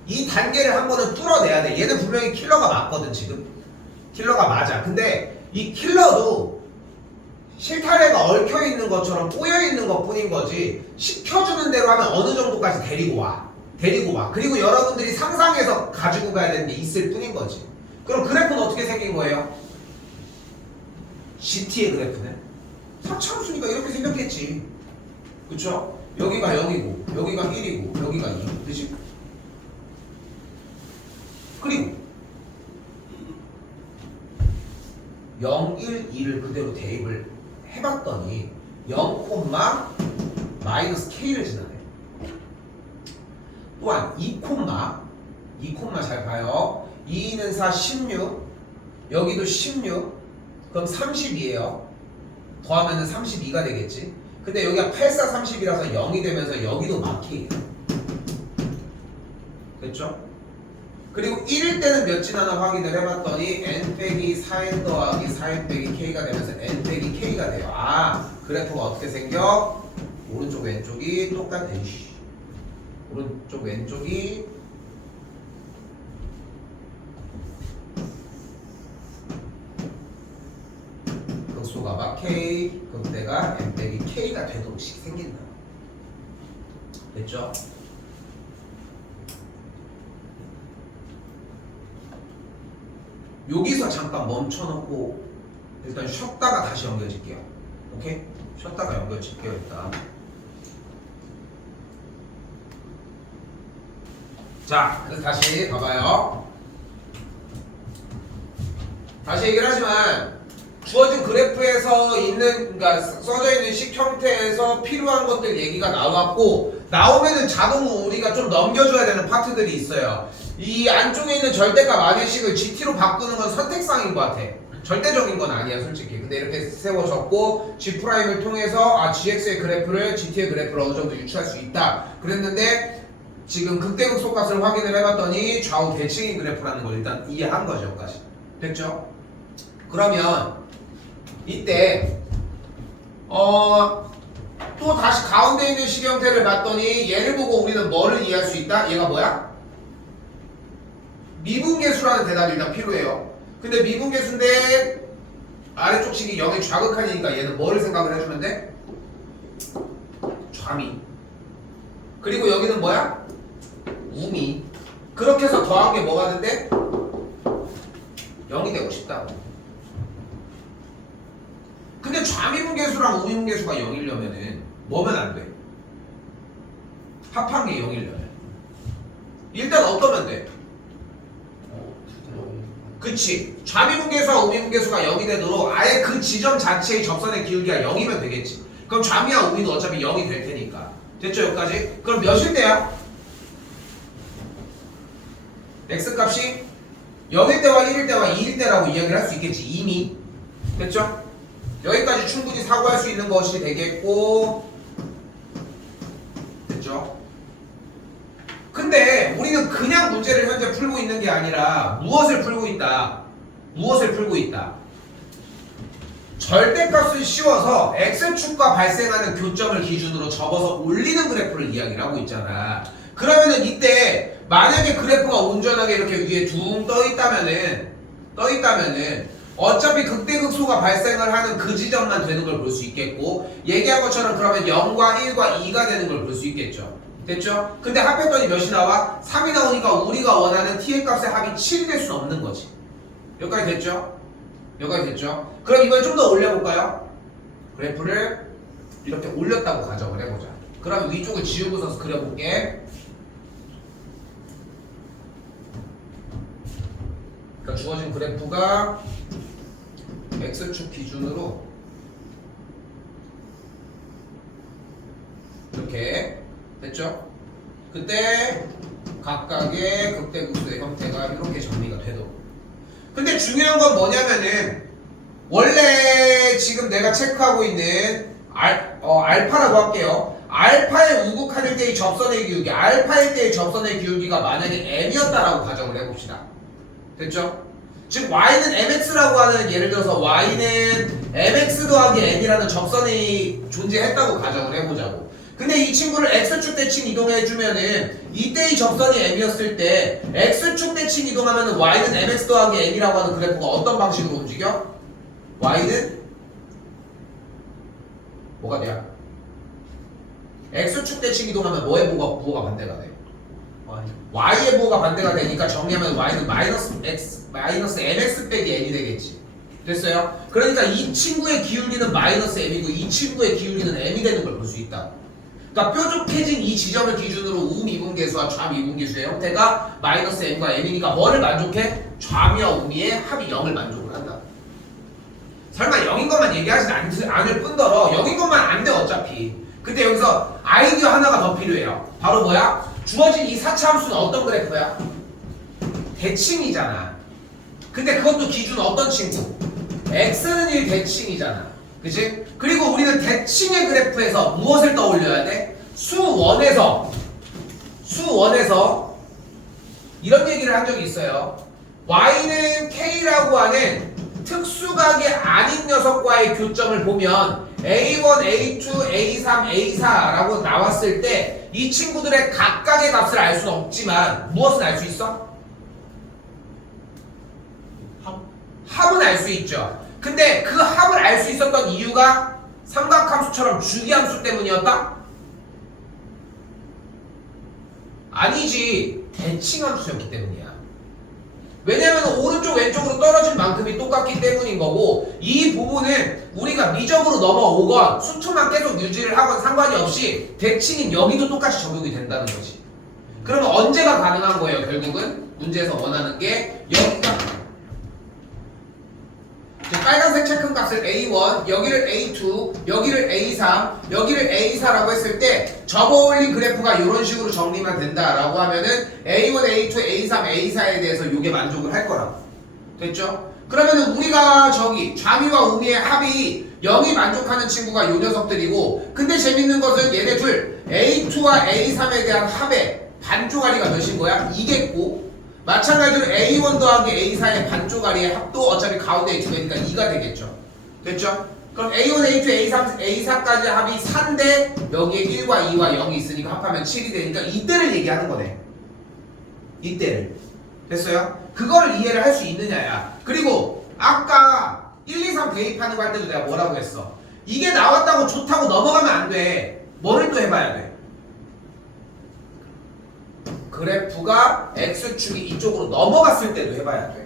이 단계를 한 번은 뚫어내야 돼. 얘는 분명히 킬러가 맞거든 지금. 킬러가 맞아. 근데 이 킬러도 실타래가 얽혀있는 것처럼 꼬여있는 것 뿐인 거지 시켜주는 대로 하면 어느 정도까지 데리고 와. 그리고 여러분들이 상상해서 가지고 가야 되는 게 있을 뿐인 거지. 그럼 그래프는 어떻게 생긴 거예요? GT의 그래프는? 4차함수니까 이렇게 생겼겠지. 그쵸? 여기가 0이고 여기가 1이고 여기가 2. 그치? 그리고 0, 1, 2를 그대로 대입을 해봤더니 0, 마이너스 K를 지나네. 또한 2, 잘 봐요. 2는 4, 16. 여기도 16. 그럼 30이에요. 더하면은 32가 되겠지. 근데 여기가 8, 4, 30이라서 0이 되면서 여기도 마케이에요. 됐죠? 그리고 1일 때는 몇 진하나 확인을 해봤더니 n 빼기 4n 더하기 4n 빼기 k가 되면서 n 빼기 k가 돼요. 아, 그래프가 어떻게 생겨? 오른쪽 왼쪽이 똑같아. 오른쪽 왼쪽이 극소가가 k, 극대가 n 빼기 k가 되도록 생긴다. 됐죠? 여기서 잠깐 멈춰놓고 일단 쉬었다가 다시 연결질게요. 오케이? 쉬었다가 연결질게요 일단. 자, 그래서 다시 봐봐요. 다시 얘기를 하지만 주어진 그래프에서 있는, 그러니까 써져 있는 식 형태에서 필요한 것들 얘기가 나왔고, 나오면은 자동으로 우리가 좀 넘겨줘야 되는 파트들이 있어요. 이 안쪽에 있는 절대값 안의식을 GT로 바꾸는 건 선택상인 것 같아. 절대적인 건 아니야 솔직히. 근데 이렇게 세워졌고 G'을 통해서 GX의 그래프를 GT의 그래프를 어느 정도 유추할 수 있다 그랬는데, 지금 극대극소값을 확인을 해봤더니 좌우 대칭인 그래프라는 걸 일단 이해한 거죠. 여기까지 됐죠? 그러면 이때 또 다시 가운데 있는 식 형태를 봤더니 얘를 보고 우리는 뭐를 이해할 수 있다? 얘가 뭐야? 미분계수라는 대답이 일단 필요해요. 근데 미분계수인데 아래쪽 식이 0의 좌극한이니까 얘는 뭐를 생각을 해주면 돼? 좌미. 그리고 여기는 뭐야? 우미. 그렇게 해서 더한 게 뭐가 된대? 0이 되고 싶다고. 근데 좌미분계수랑 우미분계수가 0이려면은 뭐면 안 돼? 합한 게 0이려면 일단 어떠면 돼? 그치. 좌미분계수와 우미분계수가 0이 되도록 아예 그 지점 자체의 접선의 기울기가 0이면 되겠지. 그럼 좌미와 우미도 어차피 0이 될 테니까. 됐죠 여기까지? 그럼 몇일 때야? x값이 0일 때와 1일 때와 2일 때라고 이야기를 할 수 있겠지 이미. 됐죠? 여기까지 충분히 사고할 수 있는 것이 되겠고, 됐죠? 근데 우리는 그냥 문제를 현재 풀고 있는 게 아니라 무엇을 풀고 있다? 절대값을 씌워서 x축과 발생하는 교점을 기준으로 접어서 올리는 그래프를 이야기를 하고 있잖아. 그러면은 이때 만약에 그래프가 온전하게 이렇게 위에 둥 떠 있다면은 어차피 극대극소가 발생을 하는 그 지점만 되는 걸 볼 수 있겠고, 얘기한 것처럼 그러면 0과 1과 2가 되는 걸 볼 수 있겠죠. 됐죠? 근데 합했더니 몇이 나와? 3이 나오니까 우리가 원하는 t의 값의 합이 7이 될 수는 없는 거지. 여기까지 됐죠? 그럼 이걸 좀 더 올려볼까요? 그래프를 이렇게 올렸다고 가정을 해보자. 그럼 위쪽을 지우고서 그려볼게. 그러니까 주어진 그래프가 x축 기준으로 이렇게 됐죠? 그때 각각의 극대극소의 형태가 이렇게 정리가 되도록. 근데 중요한 건 뭐냐면은 원래 지금 내가 체크하고 있는 알파라고 할게요. 알파의 우극한일 때의 접선의 기울기, 알파일 때의 접선의 기울기가 만약에 m이었다라고 가정을 해봅시다. 됐죠? 즉 y는 mx라고 하는 예를 들어서 y는 mx 더하기 m이라는 접선이 존재했다고 가정을 해보자고. 근데 이 친구를 x축 대칭 이동해주면은 이때의 접선이 m이었을 때 x축 대칭 이동하면은 y는 mx 더하기 m이라고 하는 그래프가 어떤 방식으로 움직여? y는 뭐가 돼요? x축 대칭 이동하면 뭐의 부호가 반대가 돼? y의 부호가 반대가 되니까 정리하면 y는 마이너스 mx 빼기 n이 되겠지. 됐어요? 그러니까 이 친구의 기울기는 마이너스 m이고 이 친구의 기울기는 m이 되는 걸 볼 수 있다. 그러니까 뾰족해진 이 지점을 기준으로 우미분계수와 좌미분계수의 형태가 마이너스 m과 m이니까 뭐를 만족해? 좌미와 우미의 합이 0을 만족을 한다. 설마 0인 것만 얘기하진 않을 뿐더러 0인 것만 안 돼 어차피. 근데 여기서 아이디어 하나가 더 필요해요. 바로 뭐야? 주어진 이 4차 함수는 어떤 그래프야? 대칭이잖아. 근데 그것도 기준 어떤 친구? x는 1 대칭이잖아. 그치? 그리고 우리는 대칭의 그래프에서 무엇을 떠올려야 돼? 수원에서 이런 얘기를 한 적이 있어요. y는 k라고 하는 특수각이 아닌 녀석과의 교점을 보면 A1, A2, A3, A4라고 나왔을 때 이 친구들의 각각의 값을 알 수는 없지만 무엇은 알 수 있어? 합은 알 수 있죠. 근데 그 합을 알 수 있었던 이유가 삼각함수처럼 주기함수 때문이었다? 아니지. 대칭함수였기 때문이야. 왜냐하면 오른쪽 왼쪽으로 떨어진 만큼이 똑같기 때문인 거고 이 부분은 우리가 미적으로 넘어오건 수초만 계속 유지를 하건 상관이 없이 대칭인 여기도 똑같이 적용이 된다는 거지. 그러면 언제가 가능한 거예요? 결국은 문제에서 원하는 게 여기가 빨간색 체크값을 A1, 여기를 A2, 여기를 A3, 여기를 A4라고 했을 때 접어올린 그래프가 이런 식으로 정리만 된다라고 하면은 A1, A2, A3, A4에 대해서 이게 만족을 할 거라고. 됐죠? 그러면은 우리가 저기 좌미와 우미의 합이 0이 만족하는 친구가 요 녀석들이고 근데 재밌는 것은 얘네 둘 A2와 A3에 대한 합의 반조가리가 몇인 거야? 2겠고 마찬가지로 A1 더하기 A4의 반조가리의 합도 어차피 가운데에 두개니까 2가 되겠죠. 됐죠? 그럼 A1, A2, A3, A4까지 합이 4인데 여기에 1과 2와 0이 있으니까 합하면 7이 되니까 이때를 얘기하는 거네. 이때를. 됐어요? 그거를 이해를 할 수 있느냐야. 그리고 아까 1, 2, 3 대입하는 거 할 때도 내가 뭐라고 했어? 이게 나왔다고 좋다고 넘어가면 안 돼. 뭐를 또 해봐야 돼? 그래프가 X축이 이쪽으로 넘어갔을 때도 해봐야 돼.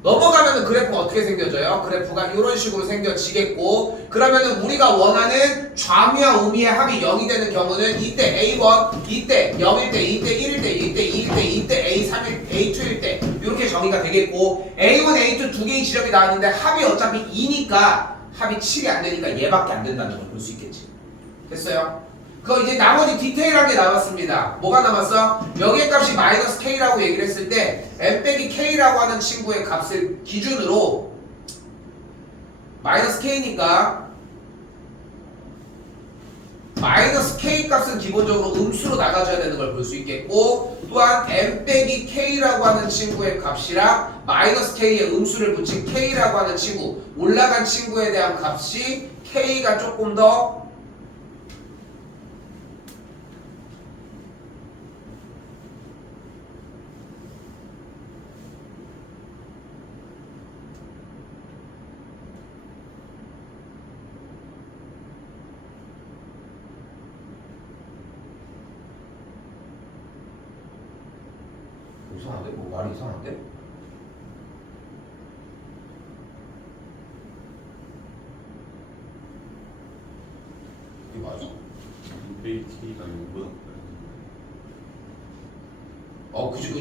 넘어가면은 그래프가 어떻게 생겨져요? 그래프가 이런 식으로 생겨지겠고 그러면은 우리가 원하는 좌미와 우미의 합이 0이 되는 경우는 이때 A1, 이때 0일 때, 이때 1일 때, 이때 2일 때, 이때 A3일, A2일 때 이렇게 정의가 되겠고 A1, A2 두 개의 지점이 나왔는데 합이 어차피 2니까 합이 7이 안 되니까 얘밖에 안 된다는 걸 볼 수 있겠지. 됐어요? 그거 이제 나머지 디테일하게 남았습니다. 뭐가 남았어? 여기의 값이 마이너스 K라고 얘기를 했을 때 M 빼기 K라고 하는 친구의 값을 기준으로 마이너스 K니까 마이너스 K 값은 기본적으로 음수로 나가줘야 되는 걸 볼 수 있겠고 또한 M 빼기 K라고 하는 친구의 값이랑 마이너스 K에 음수를 붙인 K라고 하는 친구 올라간 친구에 대한 값이 K가 조금 더 이상한데? 뭐 말이 이상한데? 이게 맞아? AT가 0보다 그치.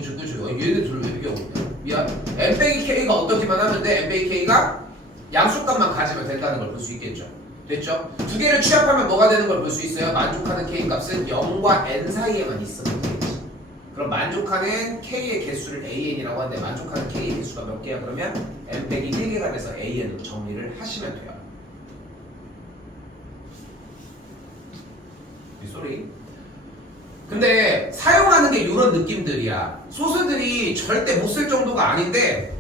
얘네 둘을 왜 비교하고 있냐? 미안. M 빼기 K가 어떻게만 하면 돼? M 빼기 K가 양수값만 가지면 된다는 걸 볼 수 있겠죠. 됐죠? 두 개를 취합하면 뭐가 되는 걸 볼 수 있어요? 만족하는 K 값은 0과 N 사이에만 있으면 되겠지. 그럼 만족하는 K의 개수를 AN이라고 하는데 만족하는 K의 개수가 몇 개야? 그러면 M 빼기 1개가 돼서 AN으로 정리를 하시면 돼요. 쏘리. 근데 사용하는 게 이런 느낌들이야. 소스들이 절대 못 쓸 정도가 아닌데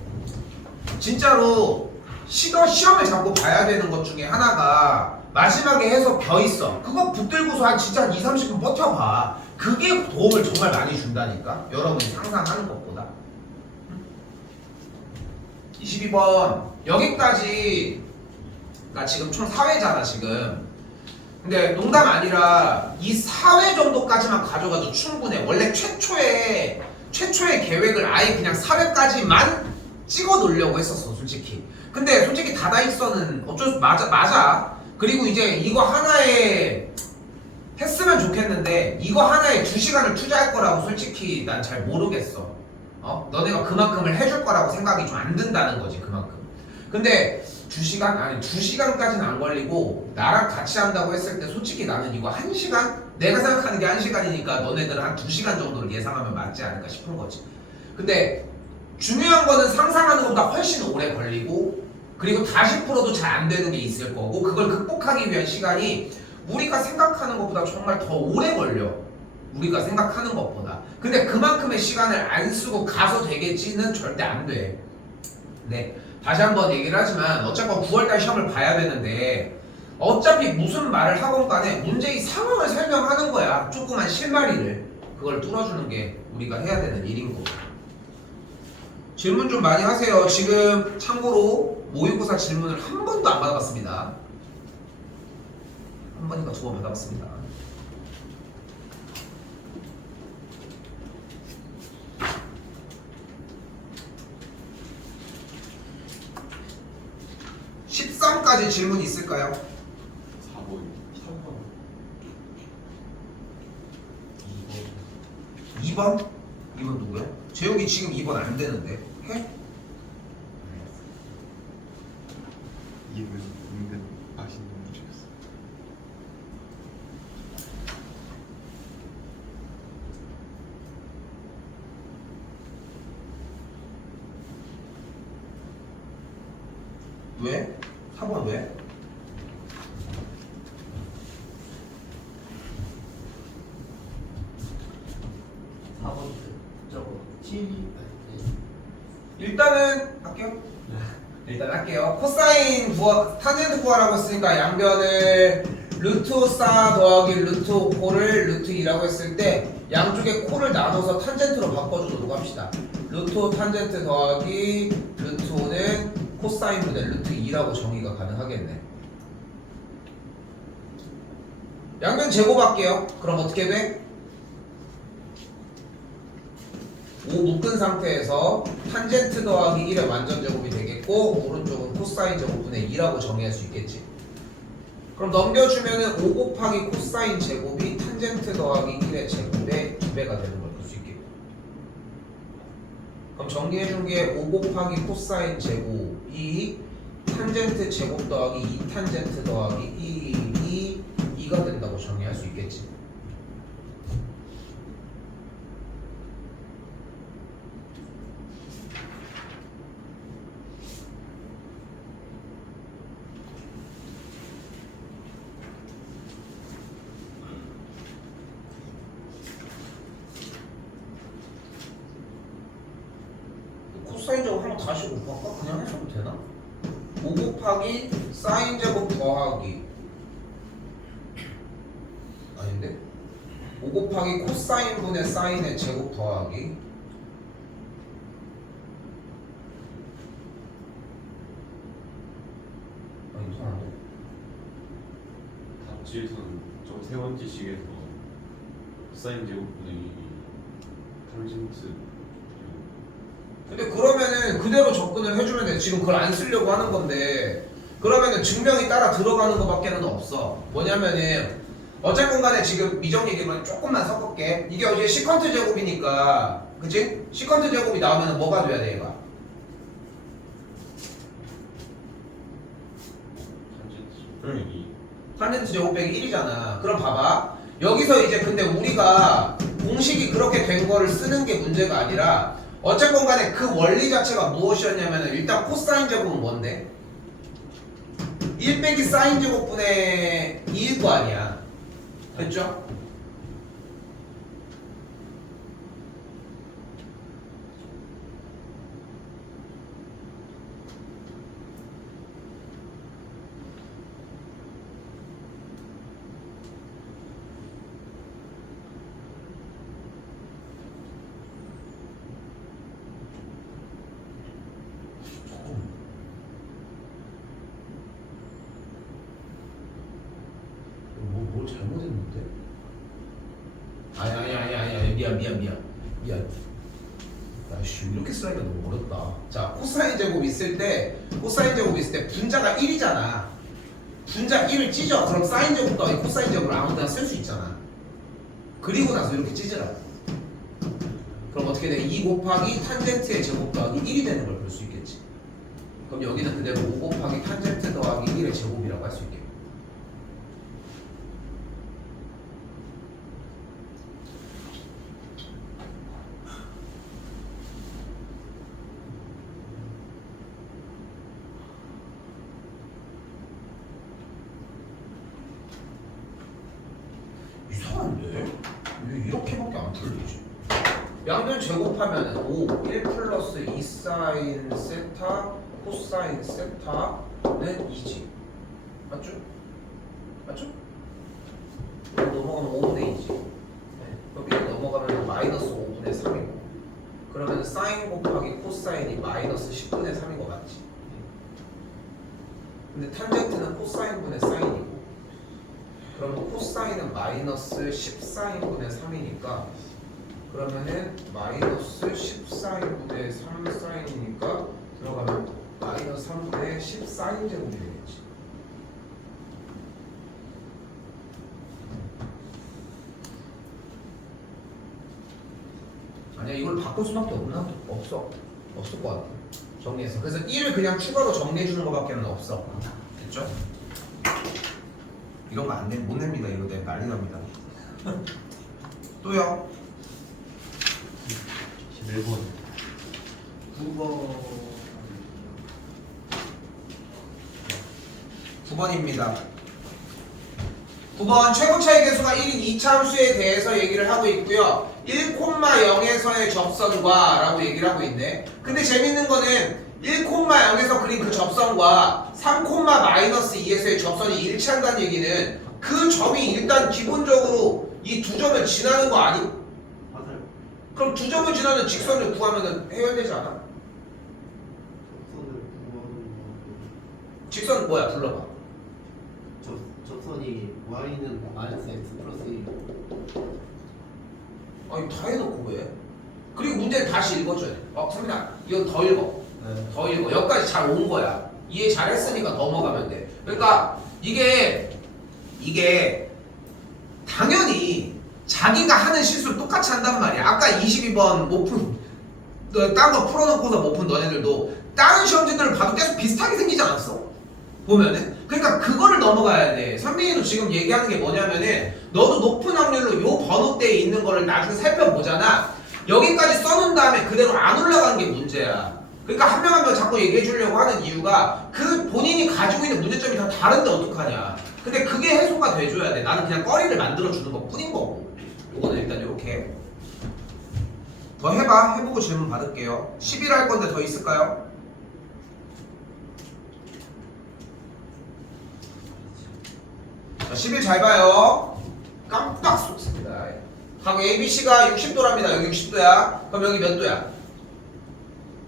진짜로 시험을 자꾸 봐야 되는 것 중에 하나가 마지막에 해서 벼 있어. 그거 붙들고서 한 진짜 한 2, 30분 버텨봐. 그게 도움을 정말 많이 준다니까. 여러분이 상상하는 것보다. 22번 여기까지 나 지금 총 4회잖아 지금. 근데 농담 아니라 이 4회 정도까지만 가져가도 충분해. 원래 최초의 계획을 아예 그냥 4회까지만 찍어 놓으려고 했었어 솔직히. 근데 솔직히 다다익선은 어쩔 수 맞아. 그리고 이제 이거 하나에 했으면 좋겠는데 이거 하나에 2시간을 투자할 거라고 솔직히 난 잘 모르겠어. 너네가 그만큼을 해줄 거라고 생각이 좀 안 든다는 거지 그만큼. 근데 2시간? 아니 2시간까지는 안 걸리고 나랑 같이 한다고 했을 때 솔직히 나는 이거 1시간? 내가 생각하는 게 1시간이니까 너네들은 한 2시간 정도를 예상하면 맞지 않을까 싶은 거지. 근데 중요한 거는 상상하는 것보다 훨씬 오래 걸리고 그리고 다시 풀어도 잘 안 되는 게 있을 거고 그걸 극복하기 위한 시간이 우리가 생각하는 것보다 정말 더 오래 걸려. 우리가 생각하는 것보다. 근데 그만큼의 시간을 안 쓰고 가서 되겠지는 절대 안 돼. 네. 다시 한번 얘기를 하지만 어차피 9월달 시험을 봐야 되는데 어차피 무슨 말을 하건 간에 문제의 상황을 설명하는 거야. 조그만 실마리를. 그걸 뚫어주는 게 우리가 해야 되는 일인 거고. 질문 좀 많이 하세요. 지금 참고로 모의고사 질문을 한 번도 안 받아봤습니다. 한 번인가 2번 받아봤습니다. (13까지) 질문 있을까요? 4번 2번? 2번 누구야? 재욱이 지금 2번 안 되는데 해? 이분 은근 맛있는 문제였어. 왜? 4번 왜? 일단은 할게요. 일단 할게요. 코사인 구하, 탄젠트 구하라고 했으니까 양변을 루트 4 더하기 루트 5를 루트 2라고 했을 때 양쪽에 코를 나눠서 탄젠트로 바꿔주도록 합시다. 루트 5 탄젠트 더하기 루트 5는 코사인 분의 루트 2라고 정의가 가능하겠네. 양변 제곱할게요. 그럼 어떻게 돼? 5 묶은 상태에서 탄젠트 더하기 1의 완전 제곱이 되겠고 오른쪽은 코사인 제곱분의 2라고 정의할 수 있겠지. 그럼 넘겨주면은 5 곱하기 코사인 제곱이 탄젠트 더하기 1의 제곱의 2배가 되는 걸 볼 수 있겠고. 그럼 정리해준 게 5 곱하기 코사인 제곱이 탄젠트 제곱 더하기 2 탄젠트 더하기 1이 2가 된다고 정의할 수 있겠지. 코사인 제곱 한번 다시 곱할까? 그냥 해줘도 되나? 5 곱하기 사인 제곱 더하기 아닌데? 5 곱하기 코사인 분의 사인의 제곱 더하기 아 이상한데? 답지에서는 저 세 번째 식에서 사인 제곱분의 2 탄젠트 근데 그러면은 그대로 접근을 해주면 돼. 지금 그걸 안 쓰려고 하는 건데 그러면은 증명이 따라 들어가는 것밖에는 없어. 뭐냐면은 어쨌건 간에 지금 미정 얘기만 조금만 섞을게. 이게 어제 시컨트 제곱이니까 그치? 시컨트 제곱이 나오면 뭐가 돼야 돼 얘가? 탄젠트 제곱분의 2 탄젠트 제곱 빼기 1이잖아. 그럼 봐봐. 여기서 이제 근데 우리가 공식이 그렇게 된 거를 쓰는 게 문제가 아니라 어쨌건 간에 그 원리 자체가 무엇이었냐면 일단 코사인 제곱은 뭔데? 1 빼기 사인 제곱분의 2일 거 아니야. 됐죠? 미안. 야씨 이렇게 쓰라니까 너무 어렵다. 자 코사인 제곱 있을 때 분자가 1이잖아. 분자 1을 찢어. 그럼 사인 제곱 더하기 코사인 제곱을 아무 데나 쓸 수 있잖아. 그리고 나서 이렇게 찢으라. 그럼 어떻게 돼? 2 곱하기 탄젠트의 제곱 더하기 1이 되는 걸 볼 수 있겠지. 그럼 여기는 그대로 5 곱하기 탄젠트 더하기 1의 제곱이라고 할 수 있겠고. 이상한데? 왜 이렇게밖에 안 풀리지? 양변 제곱하면 5, 1 플러스 2 사인 세타 코사인 세타는 2지. 맞죠? 여기 넘어가면 5분의 2지. 네. 그럼 이거 넘어가면 마이너스 5분의 3이고. 그러면 사인 곱하기 코사인이 마이너스 10분의 3인 거 맞지? 근데 탄젠트는 코사인분의 사인이고. 그러면 코사인은 마이너스 10사인분의 3이니까 그러면은 마이너스 10사인분의 3사인이니까 들어가면 마이너스 3분의 10사인 제곱이 되겠지. 아니야 이걸 바꿀 수밖에 없나? 없을 것 같아. 정리해서. 그래서 1을 그냥 추가로 정리해주는 것밖에 없어. 됐죠? 이런 거 안 내, 못 냅니다. 이거 내 난리 납니다. 또요. 11번 9번입니다. 9번 최고 차이 계수가 1인 이차함수에 대해서 얘기를 하고 있고요. 1,0에서의 접선과 라고 얘기를 하고 있네. 근데 재밌는 거는 1,0에서 그린 그 접선과 3,-2에서의 접선이 일치한다는 얘기는 그 점이 일단 기본적으로 이 두 점을 지나는 거 아니? 맞아요. 그럼 두 점을 지나는 직선을 구하면 해결되지 않아? 접선을 구하는 직선 뭐야? 불러봐. 접선이 y는 마이너스 x 플러스 1. 아니 다 해놓고 왜? 그리고 문제를 다시 읽어줘야 돼. 선민아 이거 더 읽어. 네. 더 읽어. 여기까지 잘 온 거야. 이해 잘 했으니까 넘어가면 돼. 그러니까 이게 당연히 자기가 하는 실수를 똑같이 한단 말이야. 아까 22번 못 푼, 딴 거 풀어놓고서 못 푼 너네들도 다른 시험지들을 봐도 계속 비슷하게 생기지 않았어? 보면은. 그러니까 그거를 넘어가야 돼. 선민이도 지금 얘기하는 게 뭐냐면은 너도 높은 확률로 요 번호대에 있는 거를 나중에 살펴보잖아. 여기까지 써놓은 다음에 그대로 안 올라가는 게 문제야. 그러니까 한 명 한 명 자꾸 얘기해 주려고 하는 이유가 그 본인이 가지고 있는 문제점이 다 다른데 어떡하냐. 근데 그게 해소가 돼줘야 돼. 나는 그냥 꺼리를 만들어주는 것 뿐인 거고. 요거는 일단 요렇게 더 해보고 질문 받을게요. 11 할 건데 더 있을까요? 자, 11 잘 봐요. 깜빡 속습니다. 하고 ABC가 60도랍니다. 여기 60도야. 그럼 여기 몇 도야?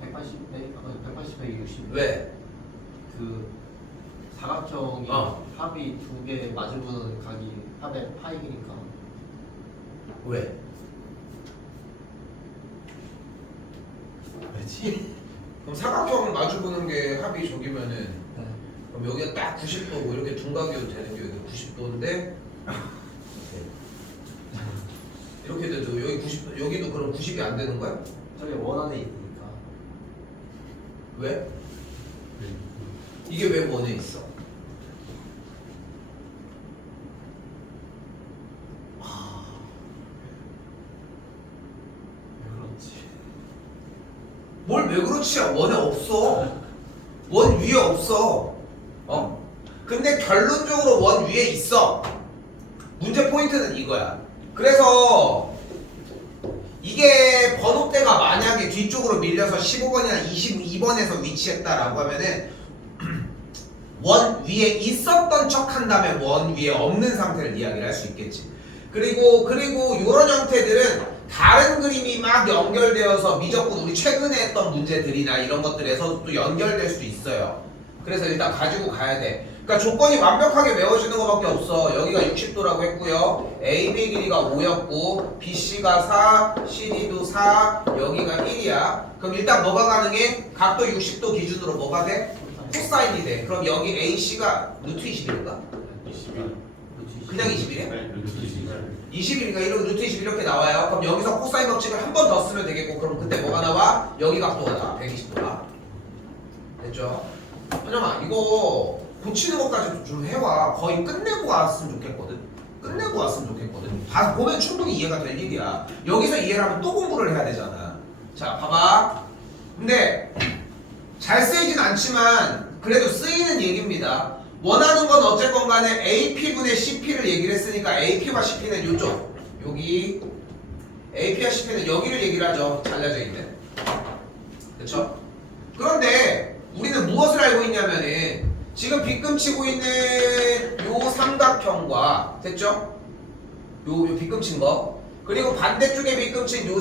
180에 60. 왜? 그 사각형이 어. 합이 두 개 마주보는 각이 합의 파이니까. 왜? 왜지? 그럼 사각형을 마주보는 게 합이 저기면은 네. 그럼 여기가 딱 90도고 이렇게 둔각이어도 되는 게 여기 90도인데 이렇게 돼도 여기 90도 여기도 그럼 90이 안 되는 거야? 저게 원 안에 있으니까. 왜? 이게 왜 원에 있어? 왜 그렇지? 뭘 왜 그렇지야? 원에 없어. 원 위에 없어. 근데 결론적으로 원 위에 있어. 문제 포인트는 이거야. 그래서 이게 번호대가 만약에 뒤쪽으로 밀려서 15번이나 22번에서 위치했다라고 하면은 원 위에 있었던 척 한 다음에 원 위에 없는 상태를 이야기를 할 수 있겠지. 그리고 이런 형태들은 다른 그림이 막 연결되어서 미적분 우리 최근에 했던 문제들이나 이런 것들에서 또 연결될 수도 있어요. 그래서 일단 가지고 가야 돼. 그러니까 조건이 완벽하게 메워지는 것밖에 없어. 여기가 60도라고 했고요. AB 길이가 5였고 BC가 4, CD도 4, 여기가 1이야. 그럼 일단 뭐가 가능해? 각도 60도 기준으로 뭐가 돼? 코사인이 돼. 그럼 여기 AC가 루트 21인가? 21. 그냥 21이야? 루트 21. 21이니까 이렇게 루트 20 이렇게 나와요. 그럼 여기서 코사인 법칙을 한 번 더 쓰면 되겠고, 그럼 그때 뭐가 나와? 여기 각도가 나와. 120도가. 됐죠? 현영아, 이거 고치는 것까지 좀 해와. 거의 끝내고 왔으면 좋겠거든. 끝내고 왔으면 좋겠거든. 보면 충분히 이해가 될 일이야. 여기서 이해를 하면 또 공부를 해야 되잖아. 자, 봐봐. 근데 잘 쓰이진 않지만 그래도 쓰이는 얘기입니다. 원하는 건 어쨌건 간에 AP분의 CP를 얘기를 했으니까 AP와 CP는 요쪽, 여기 AP와 CP는 여기를 얘기를 하죠. 잘라져 있는. 그렇죠? 그런데 우리는 무엇을 알고 있냐면은 지금 빗금치고 있는 요 삼각형과, 됐죠? 요 빗금친 거, 그리고 반대쪽에 빗금친 요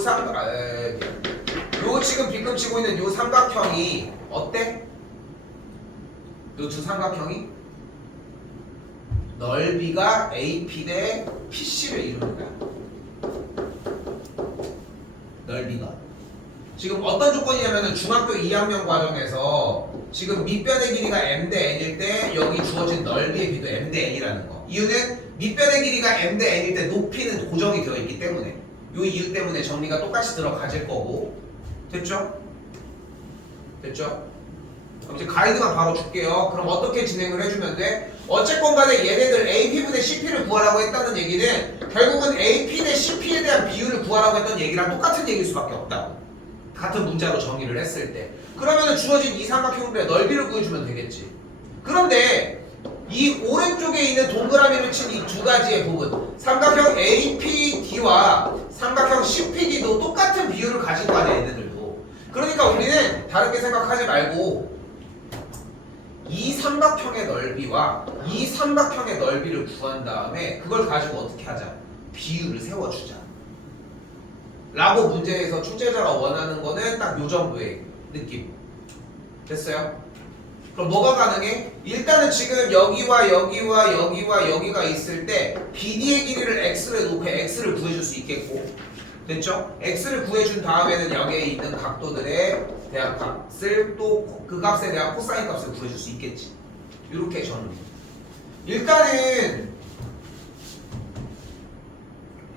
지금 빗금치고 있는 요 삼각형이 어때? 요 두 삼각형이 넓이가 AP 대 PC를 이루는 거야. 넓이가. 지금 어떤 조건이냐면은 중학교 2학년 과정에서 지금 밑변의 길이가 m 대 n일 때 여기 주어진 넓이의 비도 m 대 n이라는 거. 이유는 밑변의 길이가 m 대 n일 때 높이는 고정이 되어 있기 때문에, 이 이유 때문에 정리가 똑같이 들어가질 거고. 됐죠? 됐죠? 그럼 이제 가이드만 바로 줄게요. 그럼 어떻게 진행을 해주면 돼? 어쨌건 간에 얘네들 AP분의 CP를 구하라고 했다는 얘기는 결국은 AP 대 CP에 대한 비율을 구하라고 했던 얘기랑 똑같은 얘기일 수밖에 없다고. 같은 문자로 정의를 했을 때. 그러면 주어진 이 삼각형의 넓이를 구해주면 되겠지. 그런데 이 오른쪽에 있는 동그라미를 친 이 두 가지의 부분, 삼각형 APD와 삼각형 CPD도 똑같은 비율을 가진 거 아니야, 얘네들도. 그러니까 우리는 다르게 생각하지 말고 이 삼각형의 넓이와 이 삼각형의 넓이를 구한 다음에 그걸 가지고 어떻게 하자? 비율을 세워주자 라고 문제에서 출제자가 원하는 거는 딱 요 정도의 느낌. 됐어요? 그럼 뭐가 가능해? 일단은 지금 여기와 여기와 여기와 여기가 있을 때 BD의 길이를 X를 놓고 X를 구해줄 수 있겠고, 됐죠? X를 구해준 다음에는 여기에 있는 각도들에 대한 값을 또 그 값에 대한 코사인 값을 구해줄 수 있겠지. 이렇게 정리. 일단은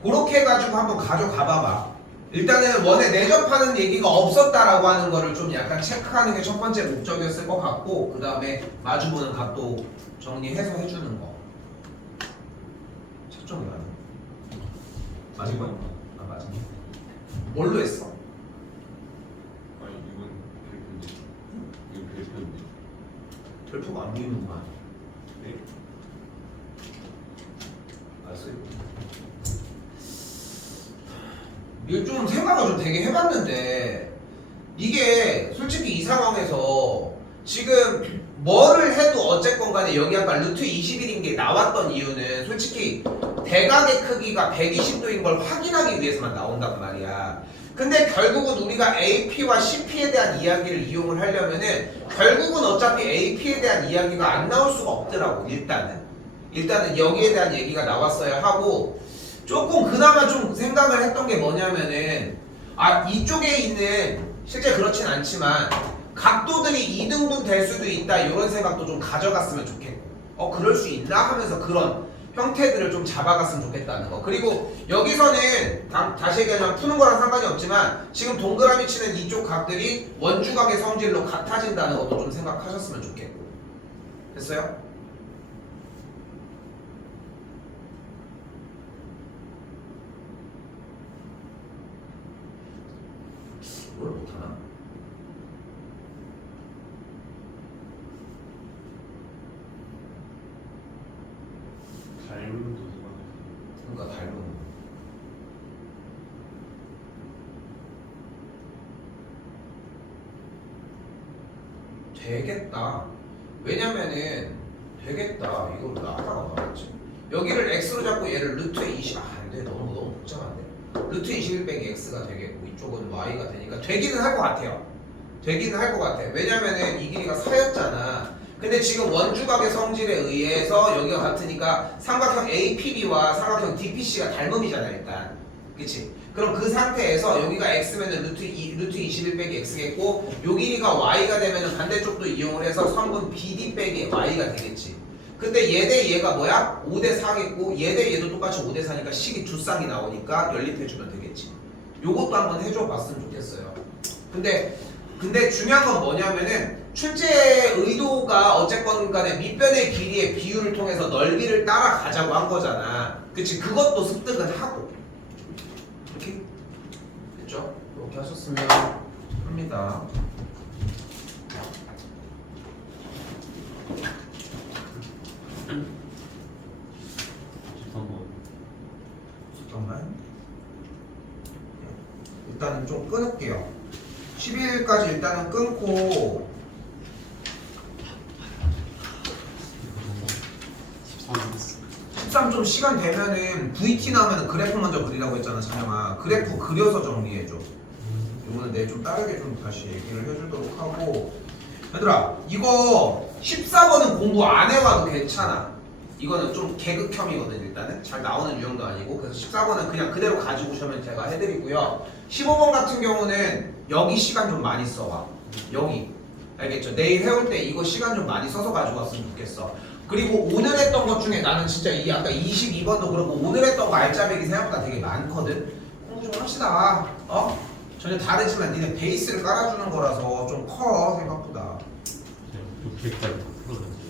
그렇게 해가지고 한번 가져가 봐봐. 일단은 원에 내접하는 얘기가 없었다라고 하는 거를 좀 약간 체크하는 게 첫 번째 목적이었을 것 같고, 그 다음에 마주보는 각도 정리해서 해주는 거. 채점이 맞아? 맞은 거야? 아, 맞아. 뭘로 했어? 아니 이건 별표인데. 이건 별표인데. 별표가 안 보이는구만. 네? 알았어요. 이거 좀 생각을 좀 되게 해봤는데, 이게 솔직히 이 상황에서 지금 뭐를 해도 어쨌건 간에 여기 아까 루트 21인 게 나왔던 이유는 솔직히 대각의 크기가 120도인 걸 확인하기 위해서만 나온단 말이야. 근데 결국은 우리가 AP와 CP에 대한 이야기를 이용을 하려면은 결국은 어차피 AP에 대한 이야기가 안 나올 수가 없더라고. 일단은 여기에 대한 얘기가 나왔어야 하고, 조금 그나마 좀 생각을 했던 게 뭐냐면은, 아, 이쪽에 있는, 실제 그렇진 않지만 각도들이 2등분 될 수도 있다, 이런 생각도 좀 가져갔으면 좋겠고, 그럴 수 있나 하면서 그런 형태들을 좀 잡아갔으면 좋겠다는 거. 그리고 여기서는 다시 얘기하면 푸는 거랑 상관이 없지만 지금 동그라미 치는 이쪽 각들이 원주각의 성질로 같아진다는 것도 좀 생각하셨으면 좋겠고. 됐어요? 뭘 못하나? 닮은 도서가 그러니까 닮은 거. 되겠다. 왜냐면은 되겠다. 이걸 왜 하다가 말했지? 여기를 x로 잡고 얘를 루트에 20. 안돼. 너무 복잡한데. 루트 21 빼기 x가 되겠고 이쪽은 y가 되니까 되기는 할 것 같아요. 되기는 할 것 같아. 왜냐면은 이 길이가 4였잖아. 근데 지금 원주각의 성질에 의해서 여기가 같으니까 삼각형 APB와 삼각형 DPC가 닮음이잖아 일단. 그치? 그럼 그 상태에서 여기가 x면은 루트 21 빼기 x겠고 요 길이가 y가 되면은 반대쪽도 이용을 해서 성분 BD 빼기 y가 되겠지. 근데 얘 대 얘가 뭐야? 5대 4겠고 얘 대 얘도 똑같이 5대 4니까 식이 두 쌍이 나오니까 연립해주면 되겠지. 요것도 한번 해줘 봤으면 좋겠어요. 근데 중요한 건 뭐냐면은 출제 의도가 어쨌건 간에 밑변의 길이의 비율을 통해서 넓이를 따라가자고 한 거잖아. 그치? 그것도 습득은 하고. 이렇게? 됐죠? 이렇게 하셨으면 합니다. 잠깐만. 일단은 좀 끊을게요. 12일까지 일단은 끊고 13 좀 시간 되면은 VT 나오면은 그래프 먼저 그리라고 했잖아 찬영아. 그래프 그려서 정리해줘. 이거는 내가 좀 다르게 좀 다시 얘기를 해주도록 하고. 얘들아 이거 14번은 공부 안 해와도 괜찮아. 이거는 좀 개극혐이거든. 일단은 잘 나오는 유형도 아니고. 그래서 14번은 그냥 그대로 가지고 오시면 제가 해드리고요. 15번 같은 경우는 여기 시간 좀 많이 써와. 여기 알겠죠? 내일 해올 때 이거 시간 좀 많이 써서 가지고 왔으면 좋겠어. 그리고 오늘 했던 것 중에 나는 진짜 이 아까 22번도 그렇고 오늘 했던 거 알짜배기 생각보다 되게 많거든. 공부 좀 합시다. 전혀 다르지만 니네 베이스를 깔아주는 거라서 좀 커 생각보다. 6회까지 다 풀어졌어요.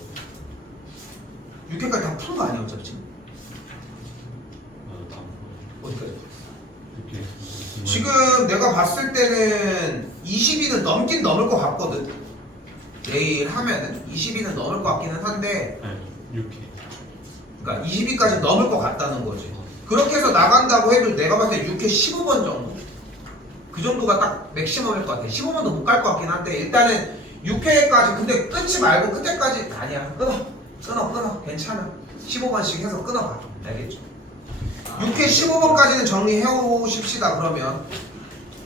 6회까지 다 푼 거 아니야 어차피 지금? 다음 어디까지? 6회. 지금 내가 봤을 때는 20위는 넘긴 넘을 것 같거든. 내일 하면은 20위는 넘을 것 같기는 한데, 아니 6회. 그러니까 20위까지 넘을 것 같다는 거지. 그렇게 해서 나간다고 해도 내가 봤을 때 6회 15번 정도? 그 정도가 딱 맥시멈일 것 같아. 15번도 못 갈 것 같긴 한데 일단은 6회까지. 근데 끊지 말고 끝에까지 아니야. 끊어. 괜찮아. 15번씩 해서 끊어봐. 알겠죠? 6회 15번까지는 정리해 오십시다. 그러면